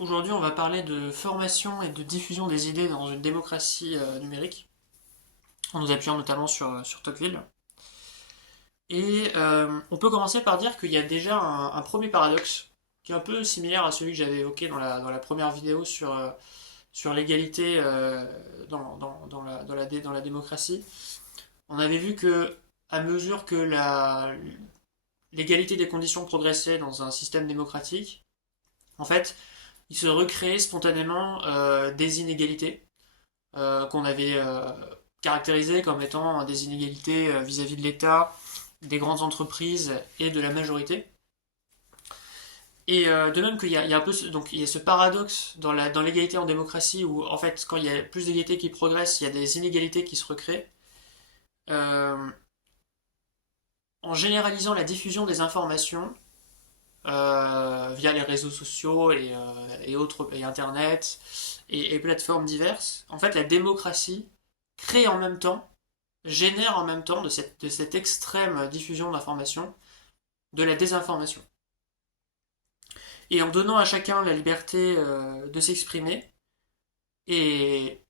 Aujourd'hui, on va parler de formation et de diffusion des idées dans une démocratie numérique, en nous appuyant notamment sur Tocqueville. Et on peut commencer par dire qu'il y a déjà un premier paradoxe, qui est un peu similaire à celui que j'avais évoqué dans la première vidéo sur l'égalité dans la démocratie. On avait vu que, à mesure que l'égalité des conditions progressait dans un système démocratique, en fait, il se recréait spontanément des inégalités qu'on avait caractérisées comme étant des inégalités vis-à-vis de l'État, des grandes entreprises et de la majorité. Et de même qu'il y a un peu donc il y a ce paradoxe dans l'égalité en démocratie où en fait quand il y a plus d'égalité qui progresse, il y a des inégalités qui se recréent. Euh, en généralisant la diffusion des informations via les réseaux sociaux et autres et internet et plateformes diverses, en fait la démocratie crée en même temps, génère en même temps de cette extrême diffusion d'informations, de la désinformation. Et en donnant à chacun la liberté de s'exprimer et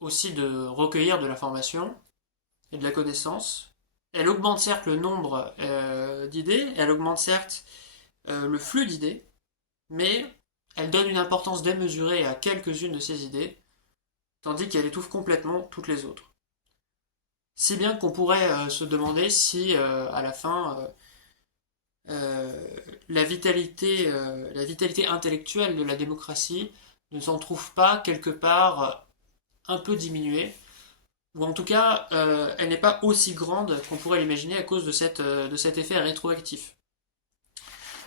aussi de recueillir de l'information et de la connaissance, elle augmente certes le nombre d'idées, elle augmente certes le flux d'idées, mais elle donne une importance démesurée à quelques-unes de ces idées, tandis qu'elle étouffe complètement toutes les autres. Si bien qu'on pourrait se demander si, à la fin, la vitalité intellectuelle de la démocratie ne s'en trouve pas quelque part un peu diminuée, ou en tout cas, elle n'est pas aussi grande qu'on pourrait l'imaginer à cause de cet effet rétroactif.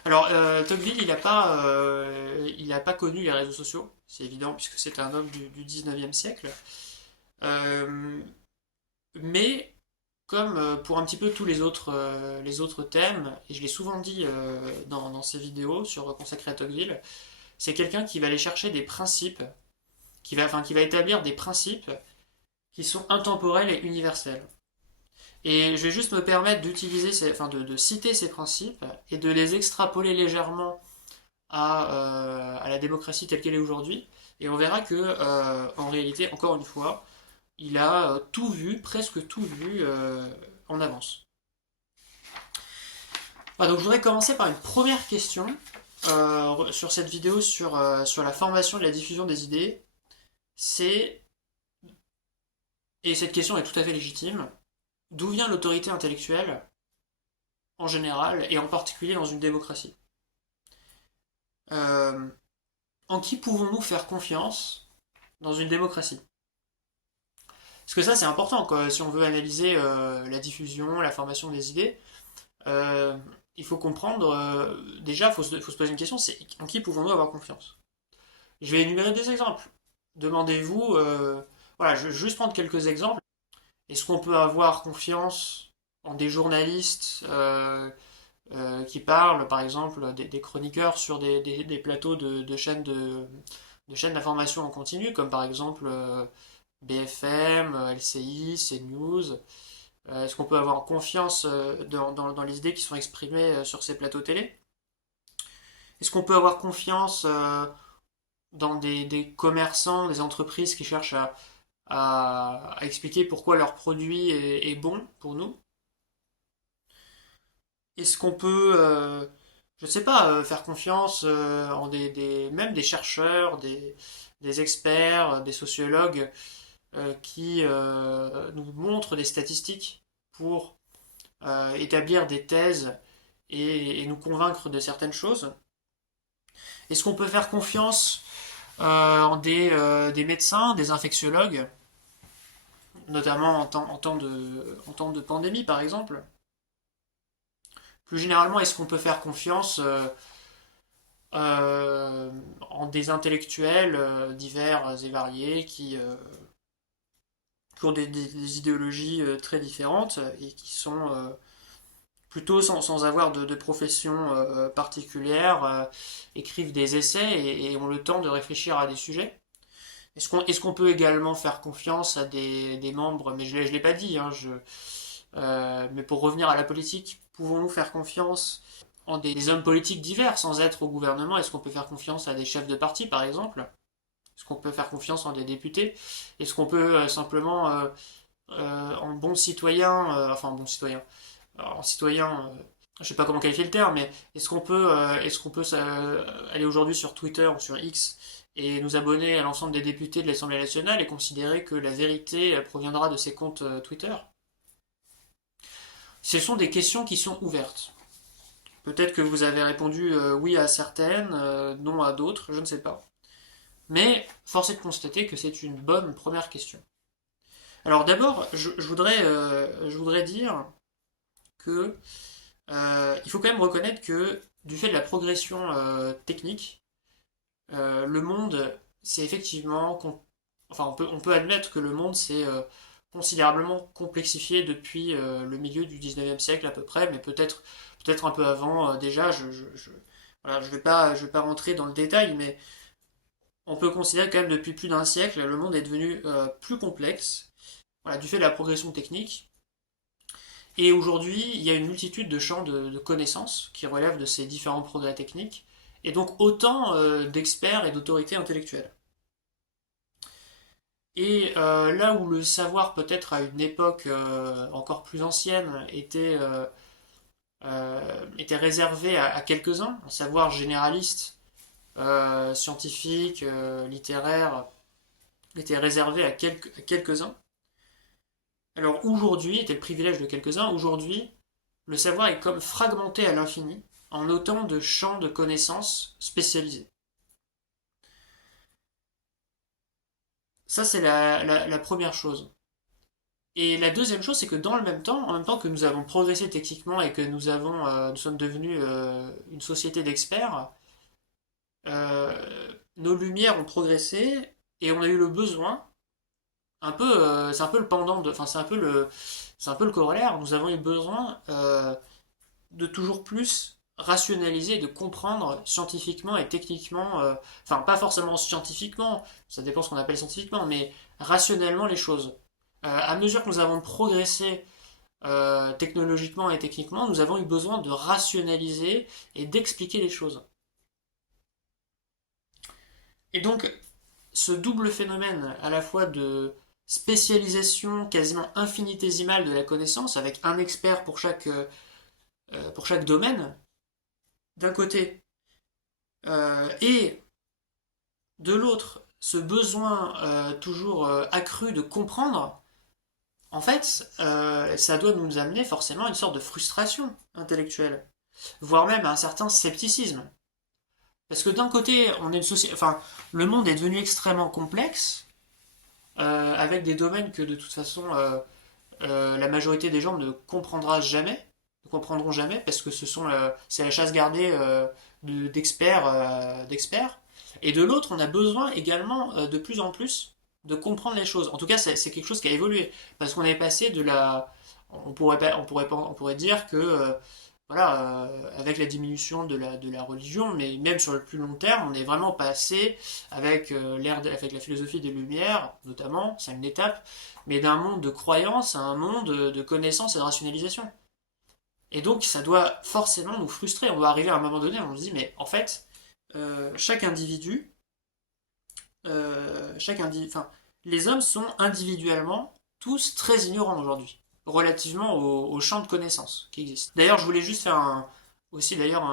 Alors, Tocqueville, il a pas connu les réseaux sociaux, c'est évident, puisque c'est un homme du 19e siècle. Euh, mais, comme pour un petit peu tous les autres thèmes, et je l'ai souvent dit dans ces vidéos consacrées à Tocqueville, c'est quelqu'un qui va aller chercher des principes, qui va établir des principes qui sont intemporels et universels. Et je vais juste me permettre de citer ces principes et de les extrapoler légèrement à la démocratie telle qu'elle est aujourd'hui. Et on verra que, en réalité, encore une fois, il a tout vu, presque tout vu en avance. Voilà, donc je voudrais commencer par une première question sur cette vidéo sur la formation et la diffusion des idées. C'est, et cette question est tout à fait légitime, d'où vient l'autorité intellectuelle en général et en particulier dans une démocratie? Euh, En qui pouvons-nous faire confiance dans une démocratie? Parce que ça, c'est important, quoi. Si on veut analyser la diffusion, la formation des idées, euh, il faut comprendre, déjà, il faut se poser une question, c'est en qui pouvons-nous avoir confiance? Je vais énumérer des exemples. Demandez-vous, voilà, je vais juste prendre quelques exemples. Est-ce qu'on peut avoir confiance en des journalistes qui parlent, par exemple, des chroniqueurs sur des plateaux de chaînes d'information en continu, comme par exemple BFM, LCI, CNews. Est-ce qu'on peut avoir confiance dans les idées qui sont exprimées sur ces plateaux télé? Est-ce qu'on peut avoir confiance dans des commerçants, des entreprises qui cherchent à expliquer pourquoi leur produit est bon pour nous? Est-ce qu'on peut, je ne sais pas, faire confiance en même des chercheurs, des experts, des sociologues qui nous montrent des statistiques pour établir des thèses et nous convaincre de certaines choses? Est-ce qu'on peut faire confiance en des médecins, des infectiologues, notamment en temps de pandémie par exemple? Plus généralement, est-ce qu'on peut faire confiance en des intellectuels divers et variés qui ont des idéologies très différentes et qui sont plutôt sans avoir de profession particulière, écrivent des essais et ont le temps de réfléchir à des sujets? Est-ce qu'on peut également faire confiance à des membres, mais je ne l'ai pas dit, hein, mais pour revenir à la politique, pouvons-nous faire confiance en des hommes politiques divers sans être au gouvernement. Est-ce qu'on peut faire confiance à des chefs de parti, par exemple? Est-ce qu'on peut faire confiance en des députés? Est-ce qu'on peut simplement, en bon citoyen, enfin en bon citoyen, en citoyen, je sais pas comment qualifier le terme, mais est-ce qu'on peut aller aujourd'hui sur Twitter ou sur X et nous abonner à l'ensemble des députés de l'Assemblée nationale et considérer que la vérité proviendra de ces comptes Twitter? Ce sont des questions qui sont ouvertes. Peut-être que vous avez répondu oui à certaines, non à d'autres, je ne sais pas. Mais force est de constater que c'est une bonne première question. Alors d'abord, je voudrais dire que il faut quand même reconnaître que du fait de la progression technique, le monde, c'est effectivement, enfin on peut admettre que le monde s'est considérablement complexifié depuis le milieu du 19e siècle à peu près, mais peut-être un peu avant déjà. Voilà, je vais pas rentrer dans le détail, mais on peut considérer que quand même depuis plus d'un siècle, le monde est devenu plus complexe, voilà, du fait de la progression technique. Et aujourd'hui, il y a une multitude de champs de connaissances qui relèvent de ces différents progrès techniques, et donc autant d'experts et d'autorités intellectuelles. Et là où le savoir, peut-être à une époque encore plus ancienne, était réservé à quelques-uns, un savoir généraliste, scientifique, littéraire, était réservé à quelques-uns. Alors aujourd'hui, était le privilège de quelques-uns, aujourd'hui, le savoir est comme fragmenté à l'infini en autant de champs de connaissances spécialisés. Ça, c'est la première chose. Et la deuxième chose, c'est que dans le même temps, en même temps que nous avons progressé techniquement et que nous sommes devenus une société d'experts, nos lumières ont progressé et on a eu le besoin, c'est un peu le pendant enfin c'est un peu le corollaire. Nous avons eu besoin de toujours plus rationaliser, de comprendre scientifiquement et techniquement, enfin pas forcément scientifiquement, ça dépend ce qu'on appelle scientifiquement, mais rationnellement les choses. À mesure que nous avons progressé technologiquement et techniquement, nous avons eu besoin de rationaliser et d'expliquer les choses. Et donc, ce double phénomène à la fois de spécialisation quasiment infinitésimale de la connaissance, avec un expert pour chaque domaine, d'un côté, et de l'autre, ce besoin toujours accru de comprendre, en fait, ça doit nous amener forcément à une sorte de frustration intellectuelle, voire même à un certain scepticisme. Parce que d'un côté, on est une société, enfin, le monde est devenu extrêmement complexe, avec des domaines que de toute façon la majorité des gens ne comprendront jamais, parce que c'est la chasse gardée d'experts. Et de l'autre, on a besoin également de plus en plus de comprendre les choses. En tout cas, c'est quelque chose qui a évolué, parce qu'on est passé de la, on pourrait dire que voilà, avec la diminution de la religion, mais même sur le plus long terme, on est vraiment passé avec la philosophie des Lumières, notamment, c'est une étape, mais d'un monde de croyance à un monde de connaissance et de rationalisation. Et donc, ça doit forcément nous frustrer. On doit arriver à un moment donné, on se dit, mais en fait, chaque individu, enfin, les hommes sont individuellement tous très ignorants aujourd'hui, relativement au champ de connaissances qui existe. D'ailleurs, je voulais juste faire aussi d'ailleurs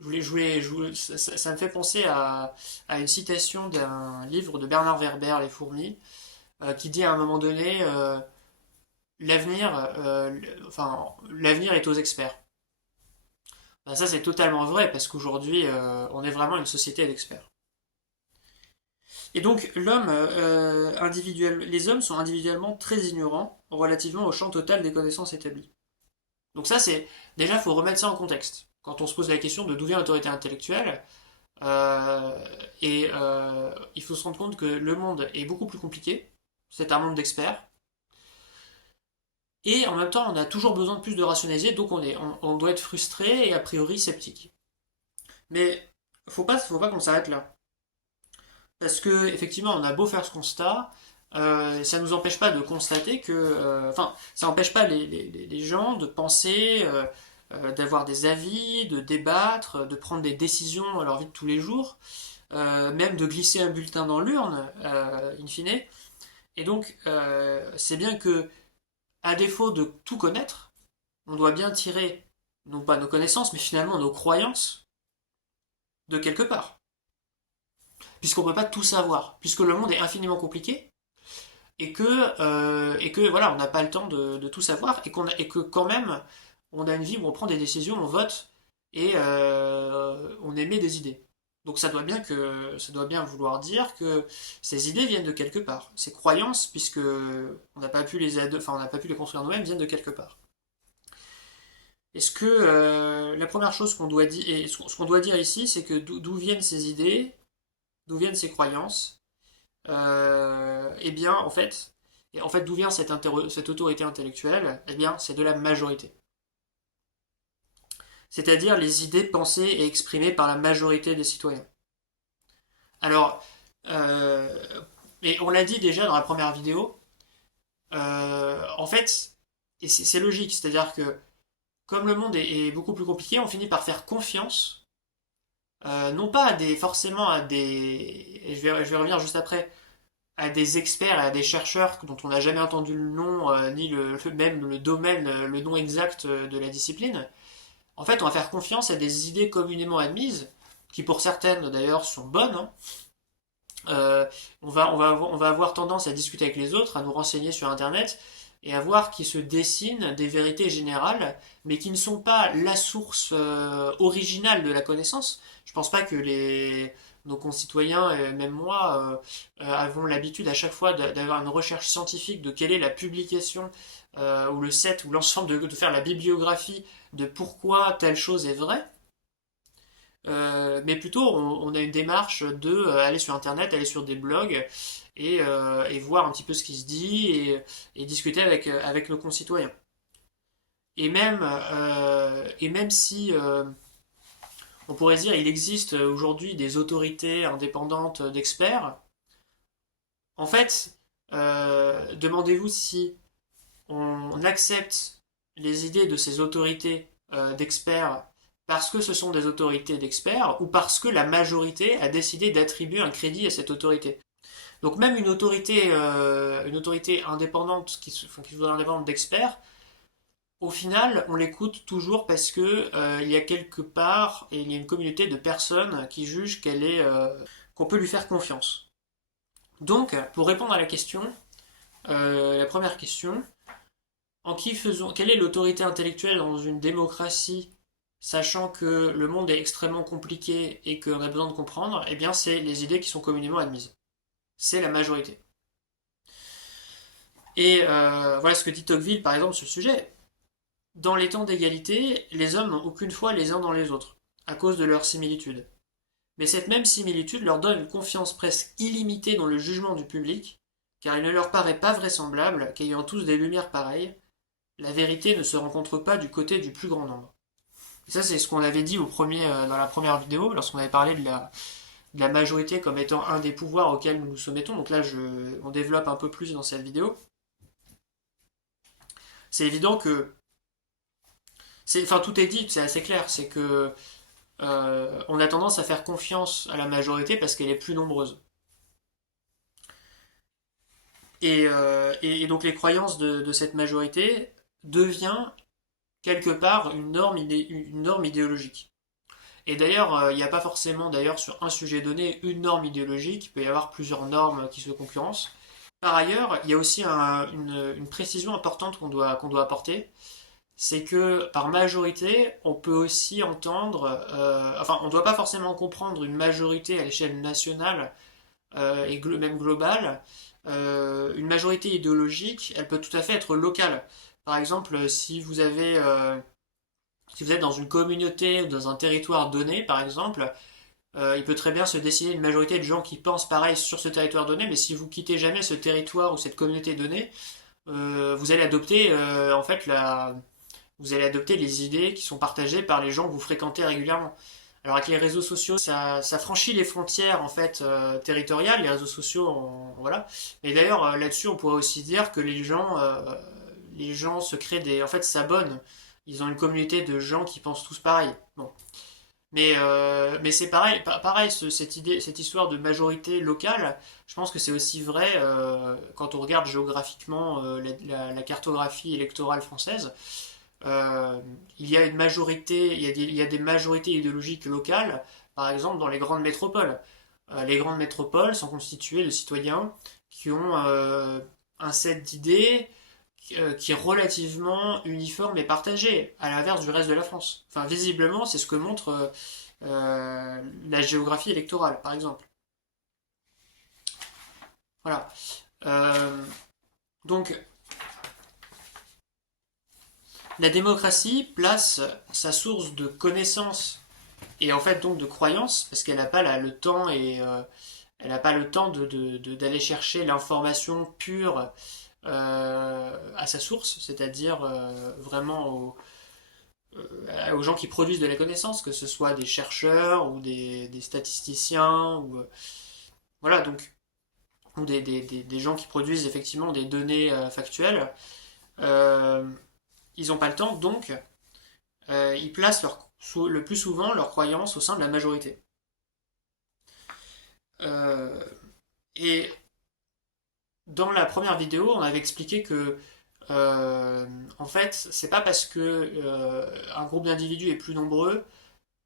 ça me fait penser à une citation d'un livre de Bernard Werber, Les fourmis, qui dit à un moment donné, l'avenir, l'avenir est aux experts. Ben, ça c'est totalement vrai parce qu'aujourd'hui on est vraiment une société d'experts. Et donc les hommes sont individuellement très ignorants relativement au champ total des connaissances établies. Donc ça c'est déjà il faut remettre ça en contexte. Quand on se pose la question de d'où vient l'autorité intellectuelle, il faut se rendre compte que le monde est beaucoup plus compliqué. C'est un monde d'experts. Et en même temps, on a toujours besoin de plus de rationaliser, donc on doit être frustré et a priori sceptique. Mais faut pas qu'on s'arrête là. Parce que effectivement, on a beau faire ce constat, ça ne nous empêche pas de constater que, enfin, ça n'empêche pas les gens de penser d'avoir des avis, de débattre, de prendre des décisions dans leur vie de tous les jours, même de glisser un bulletin dans l'urne, in fine. Et donc, c'est bien que, à défaut de tout connaître, on doit bien tirer, non pas nos connaissances, mais finalement nos croyances de quelque part. Puisqu'on ne peut pas tout savoir, puisque le monde est infiniment compliqué, et que voilà, on n'a pas le temps de tout savoir, et que quand même, on a une vie où on prend des décisions, on vote, et on émet des idées. Donc ça doit bien vouloir dire que ces idées viennent de quelque part. Ces croyances, puisque on n'a pas pu on n'a pas pu les construire nous-mêmes, viennent de quelque part. Est-ce que la première chose qu'on doit dire, et ce qu'on doit dire ici, c'est que d'où viennent ces idées, d'où viennent ces croyances, eh bien, en fait, d'où vient cette autorité intellectuelle? Eh bien, c'est de la majorité. C'est-à-dire les idées pensées et exprimées par la majorité des citoyens. Alors, euh, et on l'a dit déjà dans la première vidéo, en fait, et c'est logique, c'est-à-dire que comme le monde est beaucoup plus compliqué, on finit par faire confiance, non pas forcément à des, et je vais revenir juste après, à des experts et à des chercheurs dont on n'a jamais entendu le nom, ni même le domaine, le nom exact de la discipline. En fait, on va faire confiance à des idées communément admises, qui pour certaines d'ailleurs sont bonnes, hein. On va avoir tendance à discuter avec les autres, à nous renseigner sur Internet, et à voir qu'il se dessinent des vérités générales, mais qui ne sont pas la source originale de la connaissance. Je pense pas que nos concitoyens, et même moi, avons l'habitude à chaque fois d'avoir une recherche scientifique de quelle est la publication ou le set ou l'ensemble de faire la bibliographie de pourquoi telle chose est vraie. Mais plutôt, on a une démarche de aller sur Internet, aller sur des blogs et voir un petit peu ce qui se dit et discuter avec nos concitoyens. Et même si on pourrait dire il existe aujourd'hui des autorités indépendantes d'experts, en fait, demandez-vous si on accepte les idées de ces autorités d'experts parce que ce sont des autorités d'experts ou parce que la majorité a décidé d'attribuer un crédit à cette autorité. Donc même une autorité indépendante qui se voit indépendante d'experts, au final, on l'écoute toujours parce que il y a quelque part et il y a une communauté de personnes qui jugent qu'on peut lui faire confiance. Donc, pour répondre à la question, la première question, quelle est l'autorité intellectuelle dans une démocratie, sachant que le monde est extrêmement compliqué et qu'on a besoin de comprendre? Eh bien, c'est les idées qui sont communément admises. C'est la majorité. Et voilà ce que dit Tocqueville, par exemple, sur le sujet. Dans les temps d'égalité, les hommes n'ont aucune foi les uns dans les autres, à cause de leur similitude. Mais cette même similitude leur donne une confiance presque illimitée dans le jugement du public, car il ne leur paraît pas vraisemblable qu'ayant tous des lumières pareilles, la vérité ne se rencontre pas du côté du plus grand nombre. Et ça, c'est ce qu'on avait dit dans la première vidéo, lorsqu'on avait parlé de la majorité comme étant un des pouvoirs auxquels nous nous soumettons. Donc là, on développe un peu plus dans cette vidéo. C'est évident que enfin, tout est dit, c'est assez clair. C'est que on a tendance à faire confiance à la majorité parce qu'elle est plus nombreuse. Et donc les croyances de cette majorité devient quelque part une norme idéologique. Et d'ailleurs, il n'y a pas forcément d'ailleurs sur un sujet donné une norme idéologique, il peut y avoir plusieurs normes qui se concurrencent. Par ailleurs, il y a aussi une précision importante qu'on doit apporter, c'est que par majorité, on peut aussi entendre, enfin, on ne doit pas forcément comprendre une majorité à l'échelle nationale et même globale. Une majorité idéologique, elle peut tout à fait être locale. Par exemple, si vous êtes dans une communauté ou dans un territoire donné, par exemple, il peut très bien se dessiner une majorité de gens qui pensent pareil sur ce territoire donné, mais si vous quittez jamais ce territoire ou cette communauté donnée, vous allez adopter vous allez adopter les idées qui sont partagées par les gens que vous fréquentez régulièrement. Alors avec les réseaux sociaux, ça franchit les frontières en fait territoriales. Les réseaux sociaux, voilà. Et d'ailleurs là-dessus, on pourrait aussi dire que les gens se créent en fait, s'abonnent ils ont une communauté de gens qui pensent tous pareil. Bon. Mais c'est pareil, pareil cette histoire de majorité locale, je pense que c'est aussi vrai quand on regarde géographiquement la cartographie électorale française. Il y a une majorité, il y a des majorités idéologiques locales, par exemple dans les grandes métropoles. Les grandes métropoles sont constituées de citoyens qui ont un set d'idées qui est relativement uniforme et partagé, à l'inverse du reste de la France. Enfin, visiblement, c'est ce que montre la géographie électorale, par exemple. Voilà. Euh, donc, la démocratie place sa source de connaissance et en fait donc de croyance, parce qu'elle n'a pas le temps et elle n'a pas le temps d'aller chercher l'information pure à sa source, c'est-à-dire vraiment aux gens qui produisent de la connaissance, que ce soit des chercheurs ou des statisticiens, ou voilà, donc, ou des gens qui produisent effectivement des données factuelles. Euh, Ils n'ont pas le temps, donc ils placent le plus souvent leurs croyances au sein de la majorité. Euh, et dans la première vidéo, on avait expliqué que en fait, c'est pas parce que un groupe d'individus est plus nombreux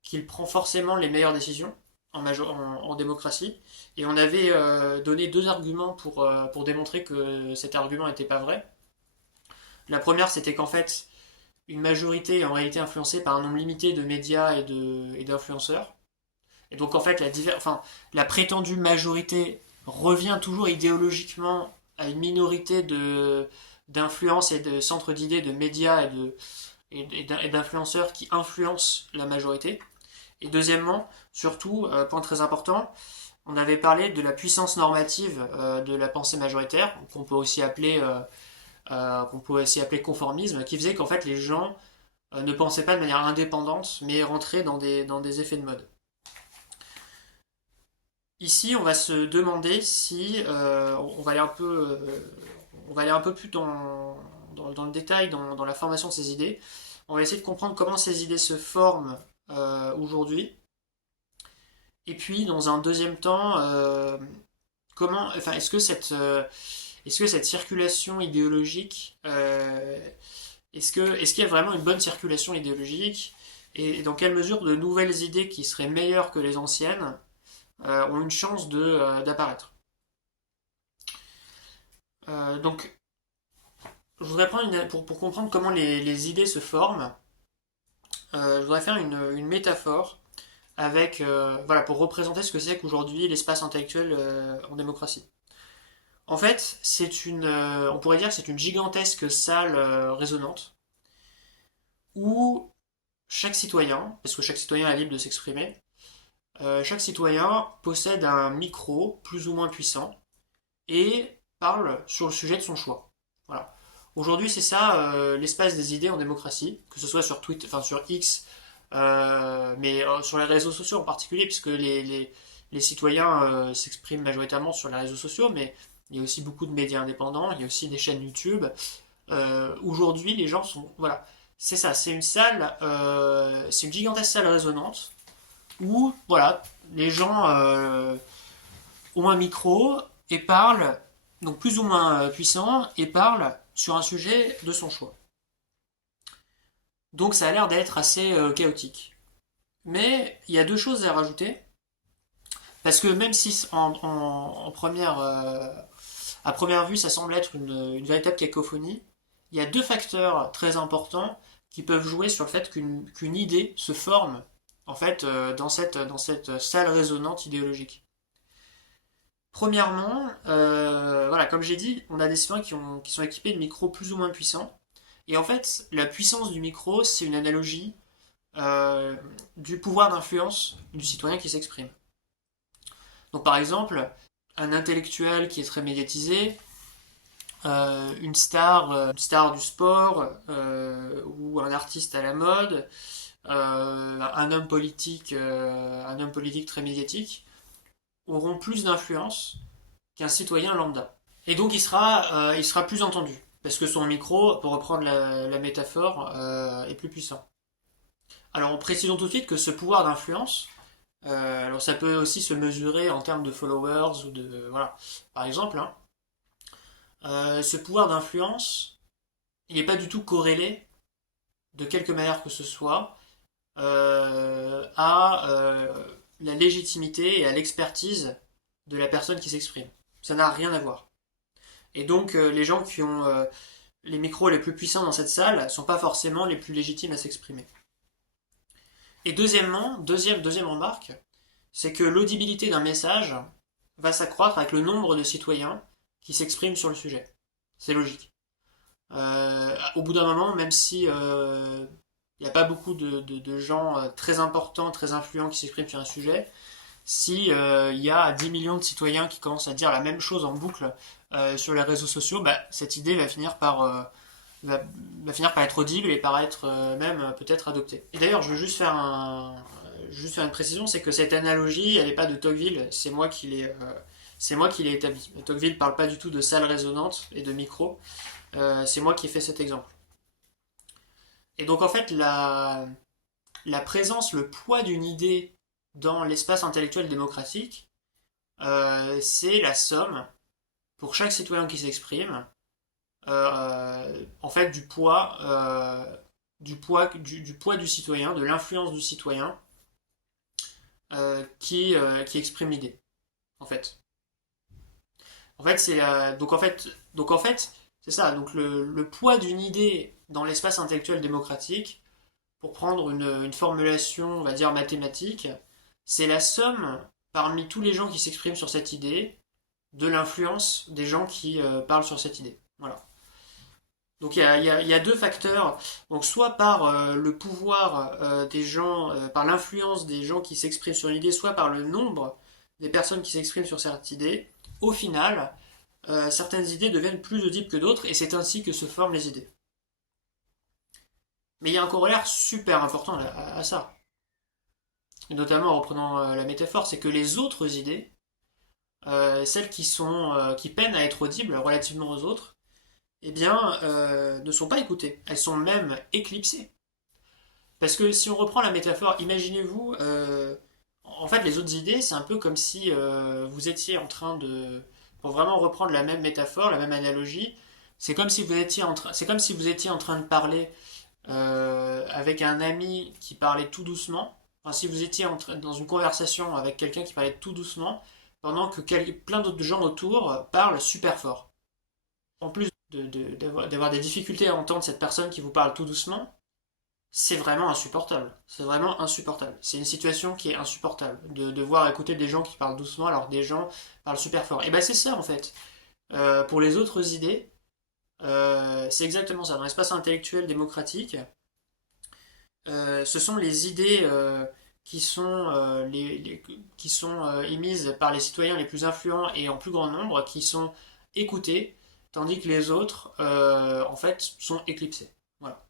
qu'il prend forcément les meilleures décisions en démocratie. Et on avait donné deux arguments pour démontrer que cet argument n'était pas vrai. La première, c'était qu'en fait, une majorité est en réalité influencée par un nombre limité de médias et d'influenceurs. Et donc en fait, la prétendue majorité revient toujours idéologiquement à une minorité d'influence et de centres d'idées, de médias et d'influenceurs qui influencent la majorité. Et deuxièmement, surtout, point très important, on avait parlé de la puissance normative de la pensée majoritaire, qu'on peut aussi appeler conformisme, qui faisait qu'en fait les gens ne pensaient pas de manière indépendante, mais rentraient dans des effets de mode. Ici, on va se demander si on va aller on va aller un peu plus dans le détail, dans la formation de ces idées. On va essayer de comprendre comment ces idées se forment aujourd'hui. Et puis, dans un deuxième temps, est-ce que cette circulation idéologique, est-ce qu'il y a vraiment une bonne circulation idéologique et dans quelle mesure de nouvelles idées qui seraient meilleures que les anciennes ont une chance d'apparaître. Donc, je voudrais prendre pour comprendre comment les idées se forment, je voudrais faire une métaphore avec, voilà, pour représenter ce que c'est qu'aujourd'hui l'espace intellectuel en démocratie. En fait, on pourrait dire que c'est une gigantesque salle résonante où chaque citoyen, parce que chaque citoyen est libre de s'exprimer, chaque citoyen possède un micro plus ou moins puissant et parle sur le sujet de son choix. Voilà. Aujourd'hui, c'est ça l'espace des idées en démocratie, que ce soit sur Twitter, enfin sur X, mais sur les réseaux sociaux en particulier, puisque les citoyens s'expriment majoritairement sur les réseaux sociaux, mais il y a aussi beaucoup de médias indépendants, il y a aussi des chaînes YouTube. Aujourd'hui, les gens sont, voilà, c'est ça, c'est une gigantesque salle résonante où, voilà, les gens ont un micro et parlent, donc plus ou moins puissant, et parlent sur un sujet de son choix. Donc ça a l'air d'être assez chaotique. Mais il y a deux choses à rajouter, parce que même si à première vue ça semble être une véritable cacophonie, il y a deux facteurs très importants qui peuvent jouer sur le fait qu'une idée se forme en fait dans cette salle résonante idéologique. Premièrement, voilà, comme j'ai dit, on a des citoyens qui sont équipés de micros plus ou moins puissants. Et en fait, la puissance du micro, c'est une analogie du pouvoir d'influence du citoyen qui s'exprime. Donc par exemple, un intellectuel qui est très médiatisé, une star du sport, ou un artiste à la mode, un homme politique très médiatique, auront plus d'influence qu'un citoyen lambda. Et donc il sera plus entendu. parce que son micro, pour reprendre la métaphore, est plus puissant. Alors précisons tout de suite que ce pouvoir d'influence, alors ça peut aussi se mesurer en termes de followers ou de... Voilà, par exemple, hein, ce pouvoir d'influence, il n'est pas du tout corrélé, de quelque manière que ce soit, à la légitimité et à l'expertise de la personne qui s'exprime. Ça n'a rien à voir. Et donc les gens qui ont les micros les plus puissants dans cette salle ne sont pas forcément les plus légitimes à s'exprimer. Et deuxièmement, deuxième remarque, c'est que l'audibilité d'un message va s'accroître avec le nombre de citoyens qui s'expriment sur le sujet. C'est logique. Au bout d'un moment, même si il n'y a pas beaucoup de gens très importants, très influents qui s'expriment sur un sujet, si il y a 10 millions de citoyens qui commencent à dire la même chose en boucle sur les réseaux sociaux, bah, cette idée va, va finir par être audible et par être même peut-être adoptée. Et d'ailleurs, je veux juste faire une précision, c'est que cette analogie, elle n'est pas de Tocqueville, c'est moi qui l'ai établie. Tocqueville ne parle pas du tout de salles résonantes et de micros, c'est moi qui ai fait cet exemple. Et donc en fait, la présence, le poids d'une idée dans l'espace intellectuel démocratique, c'est la somme, pour chaque citoyen qui s'exprime, en fait, du poids du citoyen, de l'influence du citoyen qui exprime l'idée, en fait. En fait, donc en fait, c'est ça. Donc le poids d'une idée dans l'espace intellectuel démocratique, pour prendre une formulation, on va dire mathématique, c'est la somme parmi tous les gens qui s'expriment sur cette idée de l'influence des gens qui parlent sur cette idée. Voilà. Donc il y a deux facteurs. Donc soit par le pouvoir des gens, par l'influence des gens qui s'expriment sur l'idée, soit par le nombre des personnes qui s'expriment sur cette idée. Au final, certaines idées deviennent plus audibles que d'autres et c'est ainsi que se forment les idées. Mais il y a un corollaire super important à ça. Et notamment en reprenant la métaphore, c'est que les autres idées, celles qui peinent à être audibles relativement aux autres, eh bien, ne sont pas écoutées. Elles sont même éclipsées. Parce que si on reprend la métaphore, imaginez-vous, en fait, les autres idées, c'est un peu comme si vous étiez en train de, pour vraiment reprendre la même métaphore, la même analogie, c'est comme si vous étiez en train de parler avec un ami qui parlait tout doucement. Enfin, si vous étiez dans une conversation avec quelqu'un qui parlait tout doucement, pendant que plein d'autres gens autour parlent super fort. En plus d'avoir des difficultés à entendre cette personne qui vous parle tout doucement, c'est vraiment insupportable. C'est vraiment insupportable. C'est une situation qui est insupportable de devoir écouter des gens qui parlent doucement alors que des gens parlent super fort. Et ben c'est ça en fait. Pour les autres idées, c'est exactement ça. Dans l'espace intellectuel démocratique, ce sont les idées qui sont émises par les citoyens les plus influents et en plus grand nombre qui sont écoutées, tandis que les autres, en fait, sont éclipsés. Voilà.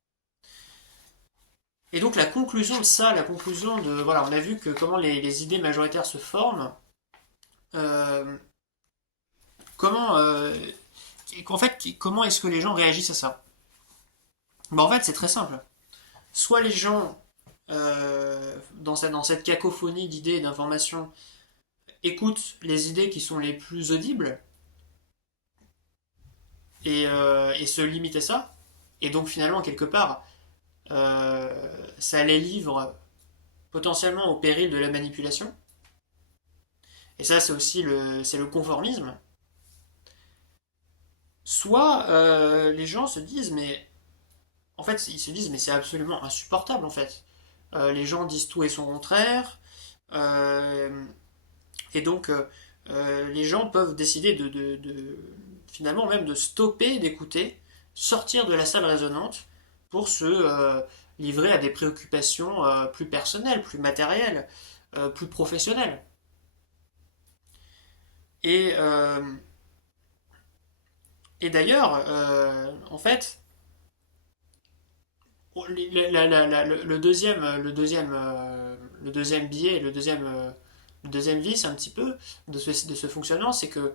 Et donc la conclusion de ça, la conclusion de... Voilà, on a vu que comment les idées majoritaires se forment. Euh, comment... en fait, comment est-ce que les gens réagissent à ça? Ben, en fait, c'est très simple. Soit les gens, dans cette cacophonie d'idées et d'informations, écoutent les idées qui sont les plus audibles et se limitent à ça. Et donc finalement, quelque part, ça les livre potentiellement au péril de la manipulation. Et ça, c'est aussi c'est le conformisme. Soit les gens se disent, mais en fait, ils se disent, mais c'est absolument insupportable en fait. Les gens disent tout et son contraire. Euh, et donc, les gens peuvent décider finalement même de stopper d'écouter, sortir de la salle résonante pour se livrer à des préoccupations plus personnelles, plus matérielles, plus professionnelles. Et, euh, et d'ailleurs, en fait, le deuxième biais, le deuxième vice un petit peu de ce fonctionnement, c'est que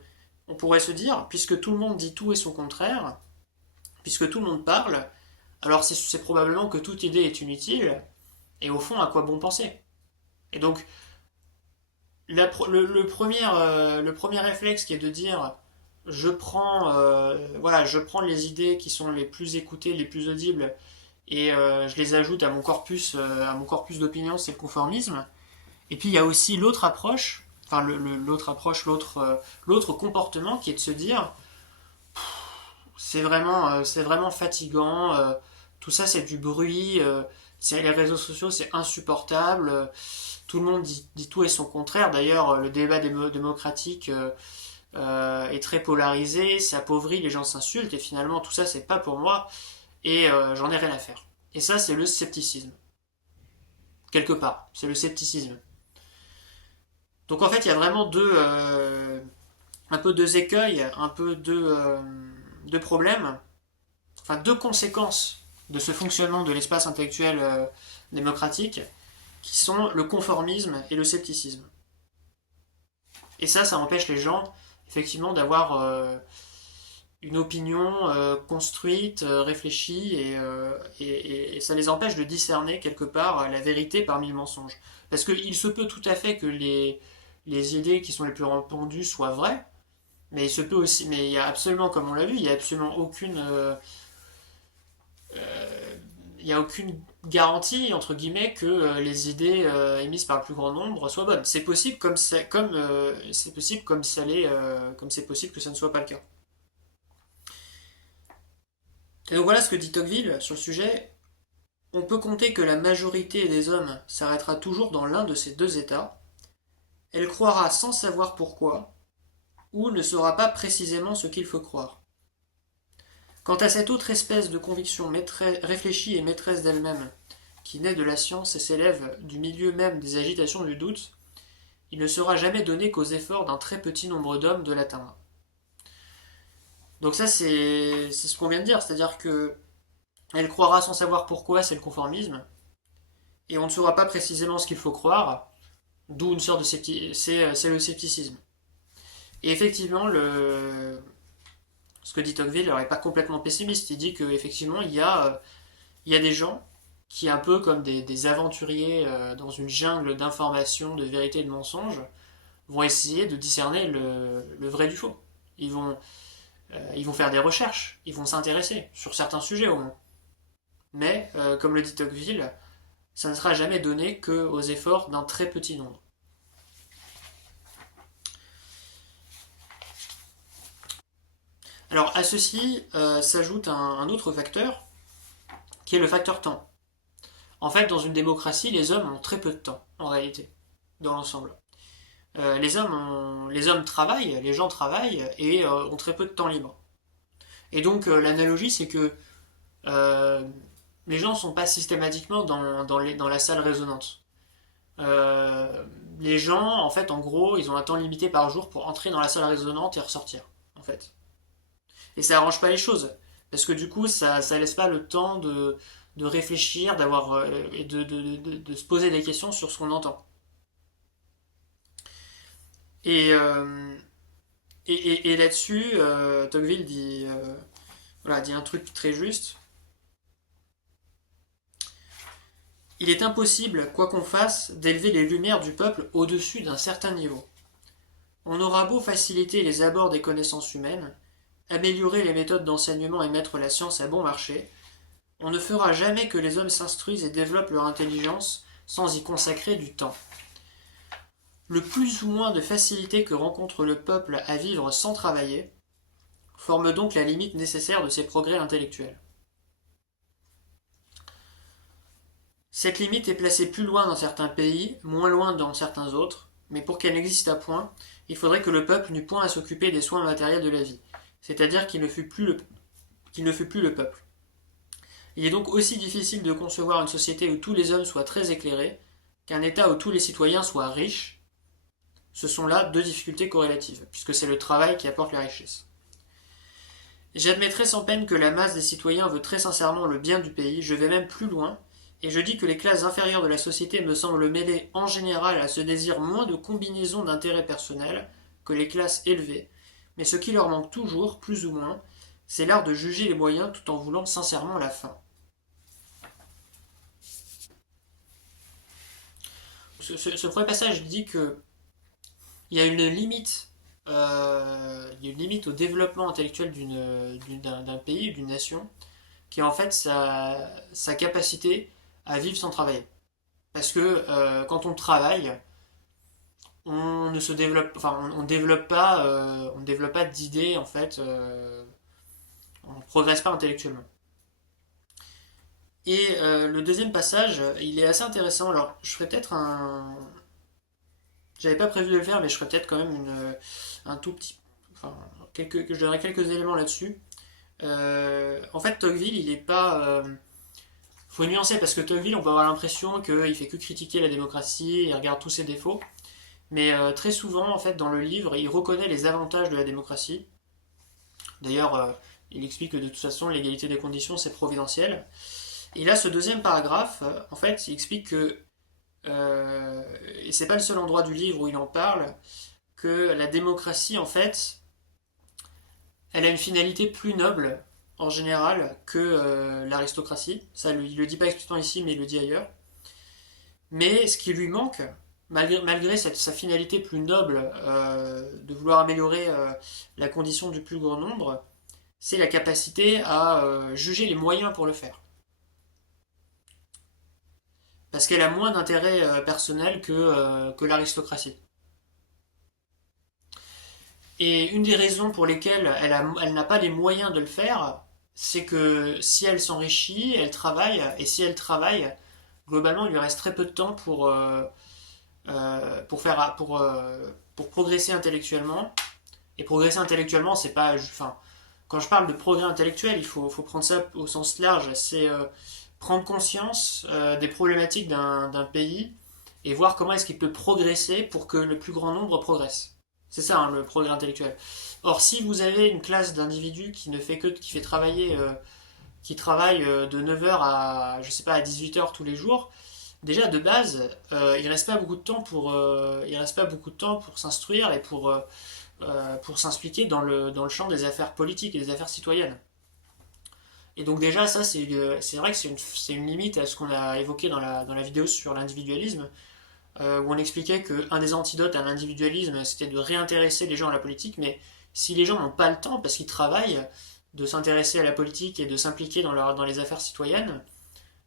on pourrait se dire, puisque tout le monde dit tout et son contraire, puisque tout le monde parle, alors c'est probablement que toute idée est inutile, et au fond, à quoi bon penser? Et donc, le premier réflexe qui est de dire je prends les idées qui sont les plus écoutées, les plus audibles, et je les ajoute à mon corpus d'opinion, c'est le conformisme. Et puis il y a aussi l'autre approche, l'autre comportement qui est de se dire c'est vraiment fatigant, tout ça c'est du bruit, les réseaux sociaux c'est insupportable, tout le monde dit tout et son contraire. D'ailleurs, le débat démocratique est très polarisé, c'est appauvri, les gens s'insultent, et finalement tout ça c'est pas pour moi, et j'en ai rien à faire. Et ça c'est le scepticisme. Quelque part, c'est le scepticisme. Donc en fait il y a vraiment un peu deux écueils, un peu deux problèmes, enfin deux conséquences de ce fonctionnement de l'espace intellectuel démocratique, qui sont le conformisme et le scepticisme. Et ça empêche les gens, effectivement, d'avoir une opinion construite, réfléchie, et ça les empêche de discerner quelque part la vérité parmi le mensonge. Parce qu'il se peut tout à fait que les idées qui sont les plus répandues soient vraies, mais il se peut aussi, mais il y a absolument, comme on l'a vu, il y a absolument il y a aucune garantie entre guillemets que les idées émises par le plus grand nombre soient bonnes. C'est possible c'est possible comme c'est possible que ça ne soit pas le cas. Et donc voilà ce que dit Tocqueville sur le sujet. On peut compter que la majorité des hommes s'arrêtera toujours dans l'un de ces deux états. Elle croira sans savoir pourquoi, ou ne saura pas précisément ce qu'il faut croire. Quant à cette autre espèce de conviction réfléchie et maîtresse d'elle-même, qui naît de la science et s'élève du milieu même des agitations du doute, il ne sera jamais donné qu'aux efforts d'un très petit nombre d'hommes de l'atteindre. Donc ça c'est ce qu'on vient de dire, c'est-à-dire que elle croira sans savoir pourquoi, c'est le conformisme, et on ne saura pas précisément ce qu'il faut croire, d'où une sorte de c'est le scepticisme. Et effectivement, ce que dit Tocqueville n'est pas complètement pessimiste. Il dit qu'effectivement, il y a des gens qui, un peu comme des aventuriers dans une jungle d'informations, de vérités et de mensonges, vont essayer de discerner le vrai du faux. Ils vont faire des recherches, ils vont s'intéresser, sur certains sujets au moins. Mais, comme le dit Tocqueville, ça ne sera jamais donné qu'aux efforts d'un très petit nombre. Alors à ceci s'ajoute un autre facteur, qui est le facteur temps. En fait, dans une démocratie, les hommes ont très peu de temps, en réalité, dans l'ensemble. Les hommes travaillent, les gens travaillent, et ont très peu de temps libre. Et donc l'analogie, c'est que euh, les gens ne sont pas systématiquement dans la salle résonante. Les gens, en fait, en gros, ils ont un temps limité par jour pour entrer dans la salle résonante et ressortir, en fait. Et ça arrange pas les choses. Parce que du coup, ça laisse pas le temps de réfléchir, et de se poser des questions sur ce qu'on entend. Et, euh, et là-dessus, Tocqueville dit un truc très juste. Il est impossible, quoi qu'on fasse, d'élever les lumières du peuple au-dessus d'un certain niveau. On aura beau faciliter les abords des connaissances humaines, améliorer les méthodes d'enseignement et mettre la science à bon marché, on ne fera jamais que les hommes s'instruisent et développent leur intelligence sans y consacrer du temps. Le plus ou moins de facilité que rencontre le peuple à vivre sans travailler forme donc la limite nécessaire de ses progrès intellectuels. Cette limite est placée plus loin dans certains pays, moins loin dans certains autres, mais pour qu'elle n'existe à point, il faudrait que le peuple n'eût point à s'occuper des soins matériels de la vie, c'est-à-dire qu'il ne fût plus le peuple. Il est donc aussi difficile de concevoir une société où tous les hommes soient très éclairés, qu'un État où tous les citoyens soient riches. Ce sont là deux difficultés corrélatives, puisque c'est le travail qui apporte la richesse. J'admettrai sans peine que la masse des citoyens veut très sincèrement le bien du pays, je vais même plus loin, et je dis que les classes inférieures de la société me semblent mêler en général à ce désir moins de combinaison d'intérêts personnels que les classes élevées, mais ce qui leur manque toujours, plus ou moins, C'est l'art de juger les moyens tout en voulant sincèrement la fin. Ce premier passage dit que il y a une limite, il y a une limite au développement intellectuel d'un pays, d'une nation, qui est en fait sa capacité à vivre sans travailler. Parce que quand on travaille, on ne se développe, enfin, on développe pas d'idées en fait, on ne progresse pas intellectuellement. Et le deuxième passage, il est assez intéressant. Alors, je ferai peut-être un, j'avais pas prévu de le faire, mais je ferai peut-être quand même un tout petit, enfin, je donnerai quelques éléments là-dessus. En fait, Tocqueville, il est pas, faut nuancer parce que Tocqueville, on peut avoir l'impression qu'il fait que critiquer la démocratie, il regarde tous ses défauts. Mais très souvent, en fait, dans le livre, il reconnaît les avantages de la démocratie. D'ailleurs, il explique que de toute façon, l'égalité des conditions, c'est providentiel. Et là, ce deuxième paragraphe, en fait, il explique que, et c'est pas le seul endroit du livre où il en parle, que la démocratie, en fait, elle a une finalité plus noble, en général, que l'aristocratie. Ça, il le dit pas explicitement ici, mais il le dit ailleurs. Mais ce qui lui manque, malgré sa finalité plus noble de vouloir améliorer la condition du plus grand nombre, c'est la capacité à juger les moyens pour le faire. Parce qu'elle a moins d'intérêt personnel que l'aristocratie. Et une des raisons pour lesquelles elle n'a pas les moyens de le faire, c'est que si elle s'enrichit, elle travaille, et si elle travaille, globalement, il lui reste très peu de temps pour progresser intellectuellement. Et progresser intellectuellement, c'est pas. Enfin, quand je parle de progrès intellectuel, faut prendre ça au sens large. C'est prendre conscience des problématiques d'un pays et voir comment est-ce qu'il peut progresser pour que le plus grand nombre progresse. C'est ça, hein, le progrès intellectuel. Or, si vous avez une classe d'individus qui fait travailler, qui travaille de 9 heures à, je sais pas, à 18 heures tous les jours, déjà de base, il reste pas beaucoup de temps il reste pas beaucoup de temps pour s'instruire et pour s'impliquer dans le champ des affaires politiques et des affaires citoyennes. Et donc déjà, ça, c'est vrai que c'est une limite à ce qu'on a évoqué dans la vidéo sur l'individualisme, où on expliquait qu'un des antidotes à l'individualisme, c'était de réintéresser les gens à la politique, mais si les gens n'ont pas le temps, parce qu'ils travaillent, de s'intéresser à la politique et de s'impliquer dans les affaires citoyennes,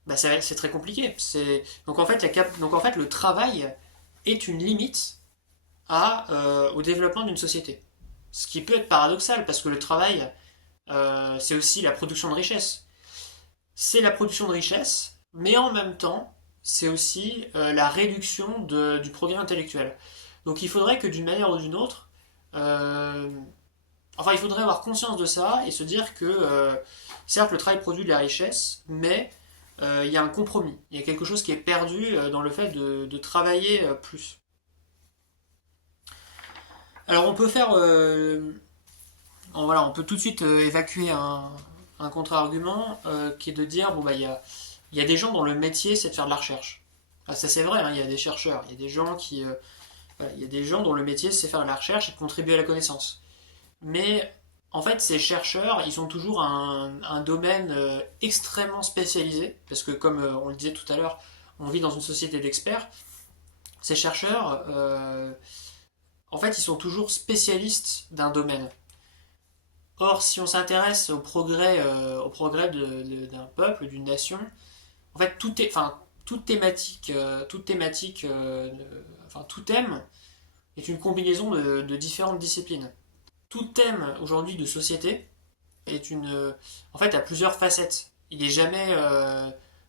bah c'est très compliqué. Donc en fait, le travail est une limite au développement d'une société. Ce qui peut être paradoxal, parce que le travail, c'est aussi la production de richesse. C'est la production de richesse, mais en même temps, c'est aussi la réduction du progrès intellectuel. Donc il faudrait que d'une manière ou d'une autre, euh, enfin il faudrait avoir conscience de ça et se dire que certes le travail produit de la richesse, mais il y a un compromis, il y a quelque chose qui est perdu dans le fait de travailler plus. Alors on peut faire, voilà, on peut tout de suite évacuer un contre-argument qui est de dire bon bah il y a des gens dont le métier c'est de faire de la recherche. Ah, ça c'est vrai, hein, il y a des chercheurs, il y a des gens voilà, il y a des gens dont le métier c'est faire de la recherche et de contribuer à la connaissance. Mais en fait ces chercheurs ils ont toujours un domaine extrêmement spécialisé parce que comme on le disait tout à l'heure, on vit dans une société d'experts. Ces chercheurs, en fait, ils sont toujours spécialistes d'un domaine. Or, si on s'intéresse au progrès d'un peuple, d'une nation, en fait, toute thématique, enfin, tout thème est une combinaison de différentes disciplines. Tout thème aujourd'hui de société en fait, a plusieurs facettes. Il n'est jamais,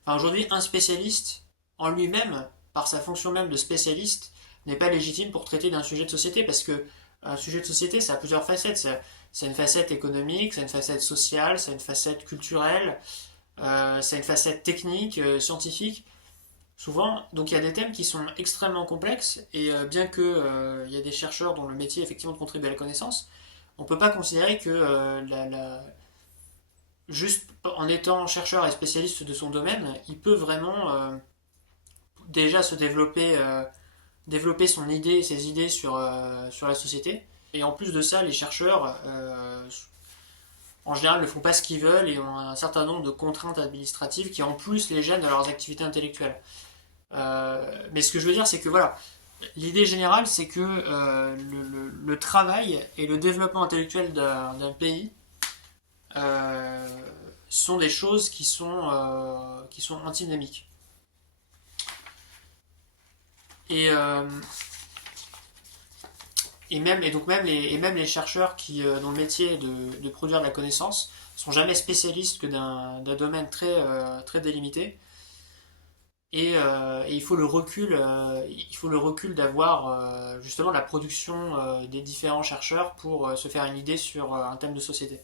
enfin, aujourd'hui, un spécialiste en lui-même, par sa fonction même de spécialiste, n'est pas légitime pour traiter d'un sujet de société parce que un sujet de société, ça a plusieurs facettes. Ça a une facette économique, ça a une facette sociale, ça a une facette culturelle, ça a une facette technique, scientifique. Souvent, donc il y a des thèmes qui sont extrêmement complexes et bien que il y a des chercheurs dont le métier est effectivement de contribuer à la connaissance, on ne peut pas considérer que juste en étant chercheur et spécialiste de son domaine, il peut vraiment déjà se développer ses idées sur la société. Et en plus de ça, les chercheurs, en général ne font pas ce qu'ils veulent et ont un certain nombre de contraintes administratives qui en plus les gênent dans leurs activités intellectuelles. Mais ce que je veux dire, c'est que voilà, l'idée générale, c'est que le travail et le développement intellectuel d'un pays euh, sont des choses qui sont antinomiques. Et, euh, et même les chercheurs dont le métier est de produire de la connaissance sont jamais spécialistes que d'un domaine très délimité. Et il faut le recul d'avoir justement la production des différents chercheurs pour se faire une idée sur un thème de société.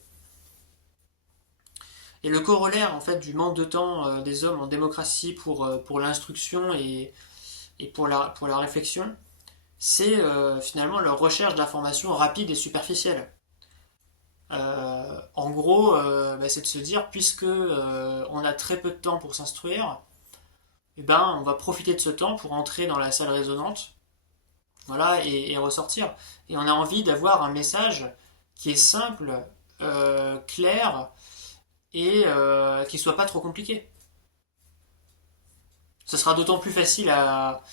Et le corollaire en fait du manque de temps des hommes en démocratie pour l'instruction et pour la réflexion, c'est finalement leur recherche d'informations rapides et superficielles. En gros, c'est de se dire, puisque on a très peu de temps pour s'instruire, eh ben, on va profiter de ce temps pour entrer dans la salle résonante, voilà, et ressortir. Et on a envie d'avoir un message qui est simple, clair, et qui soit pas trop compliqué. Ce sera d'autant plus facile à,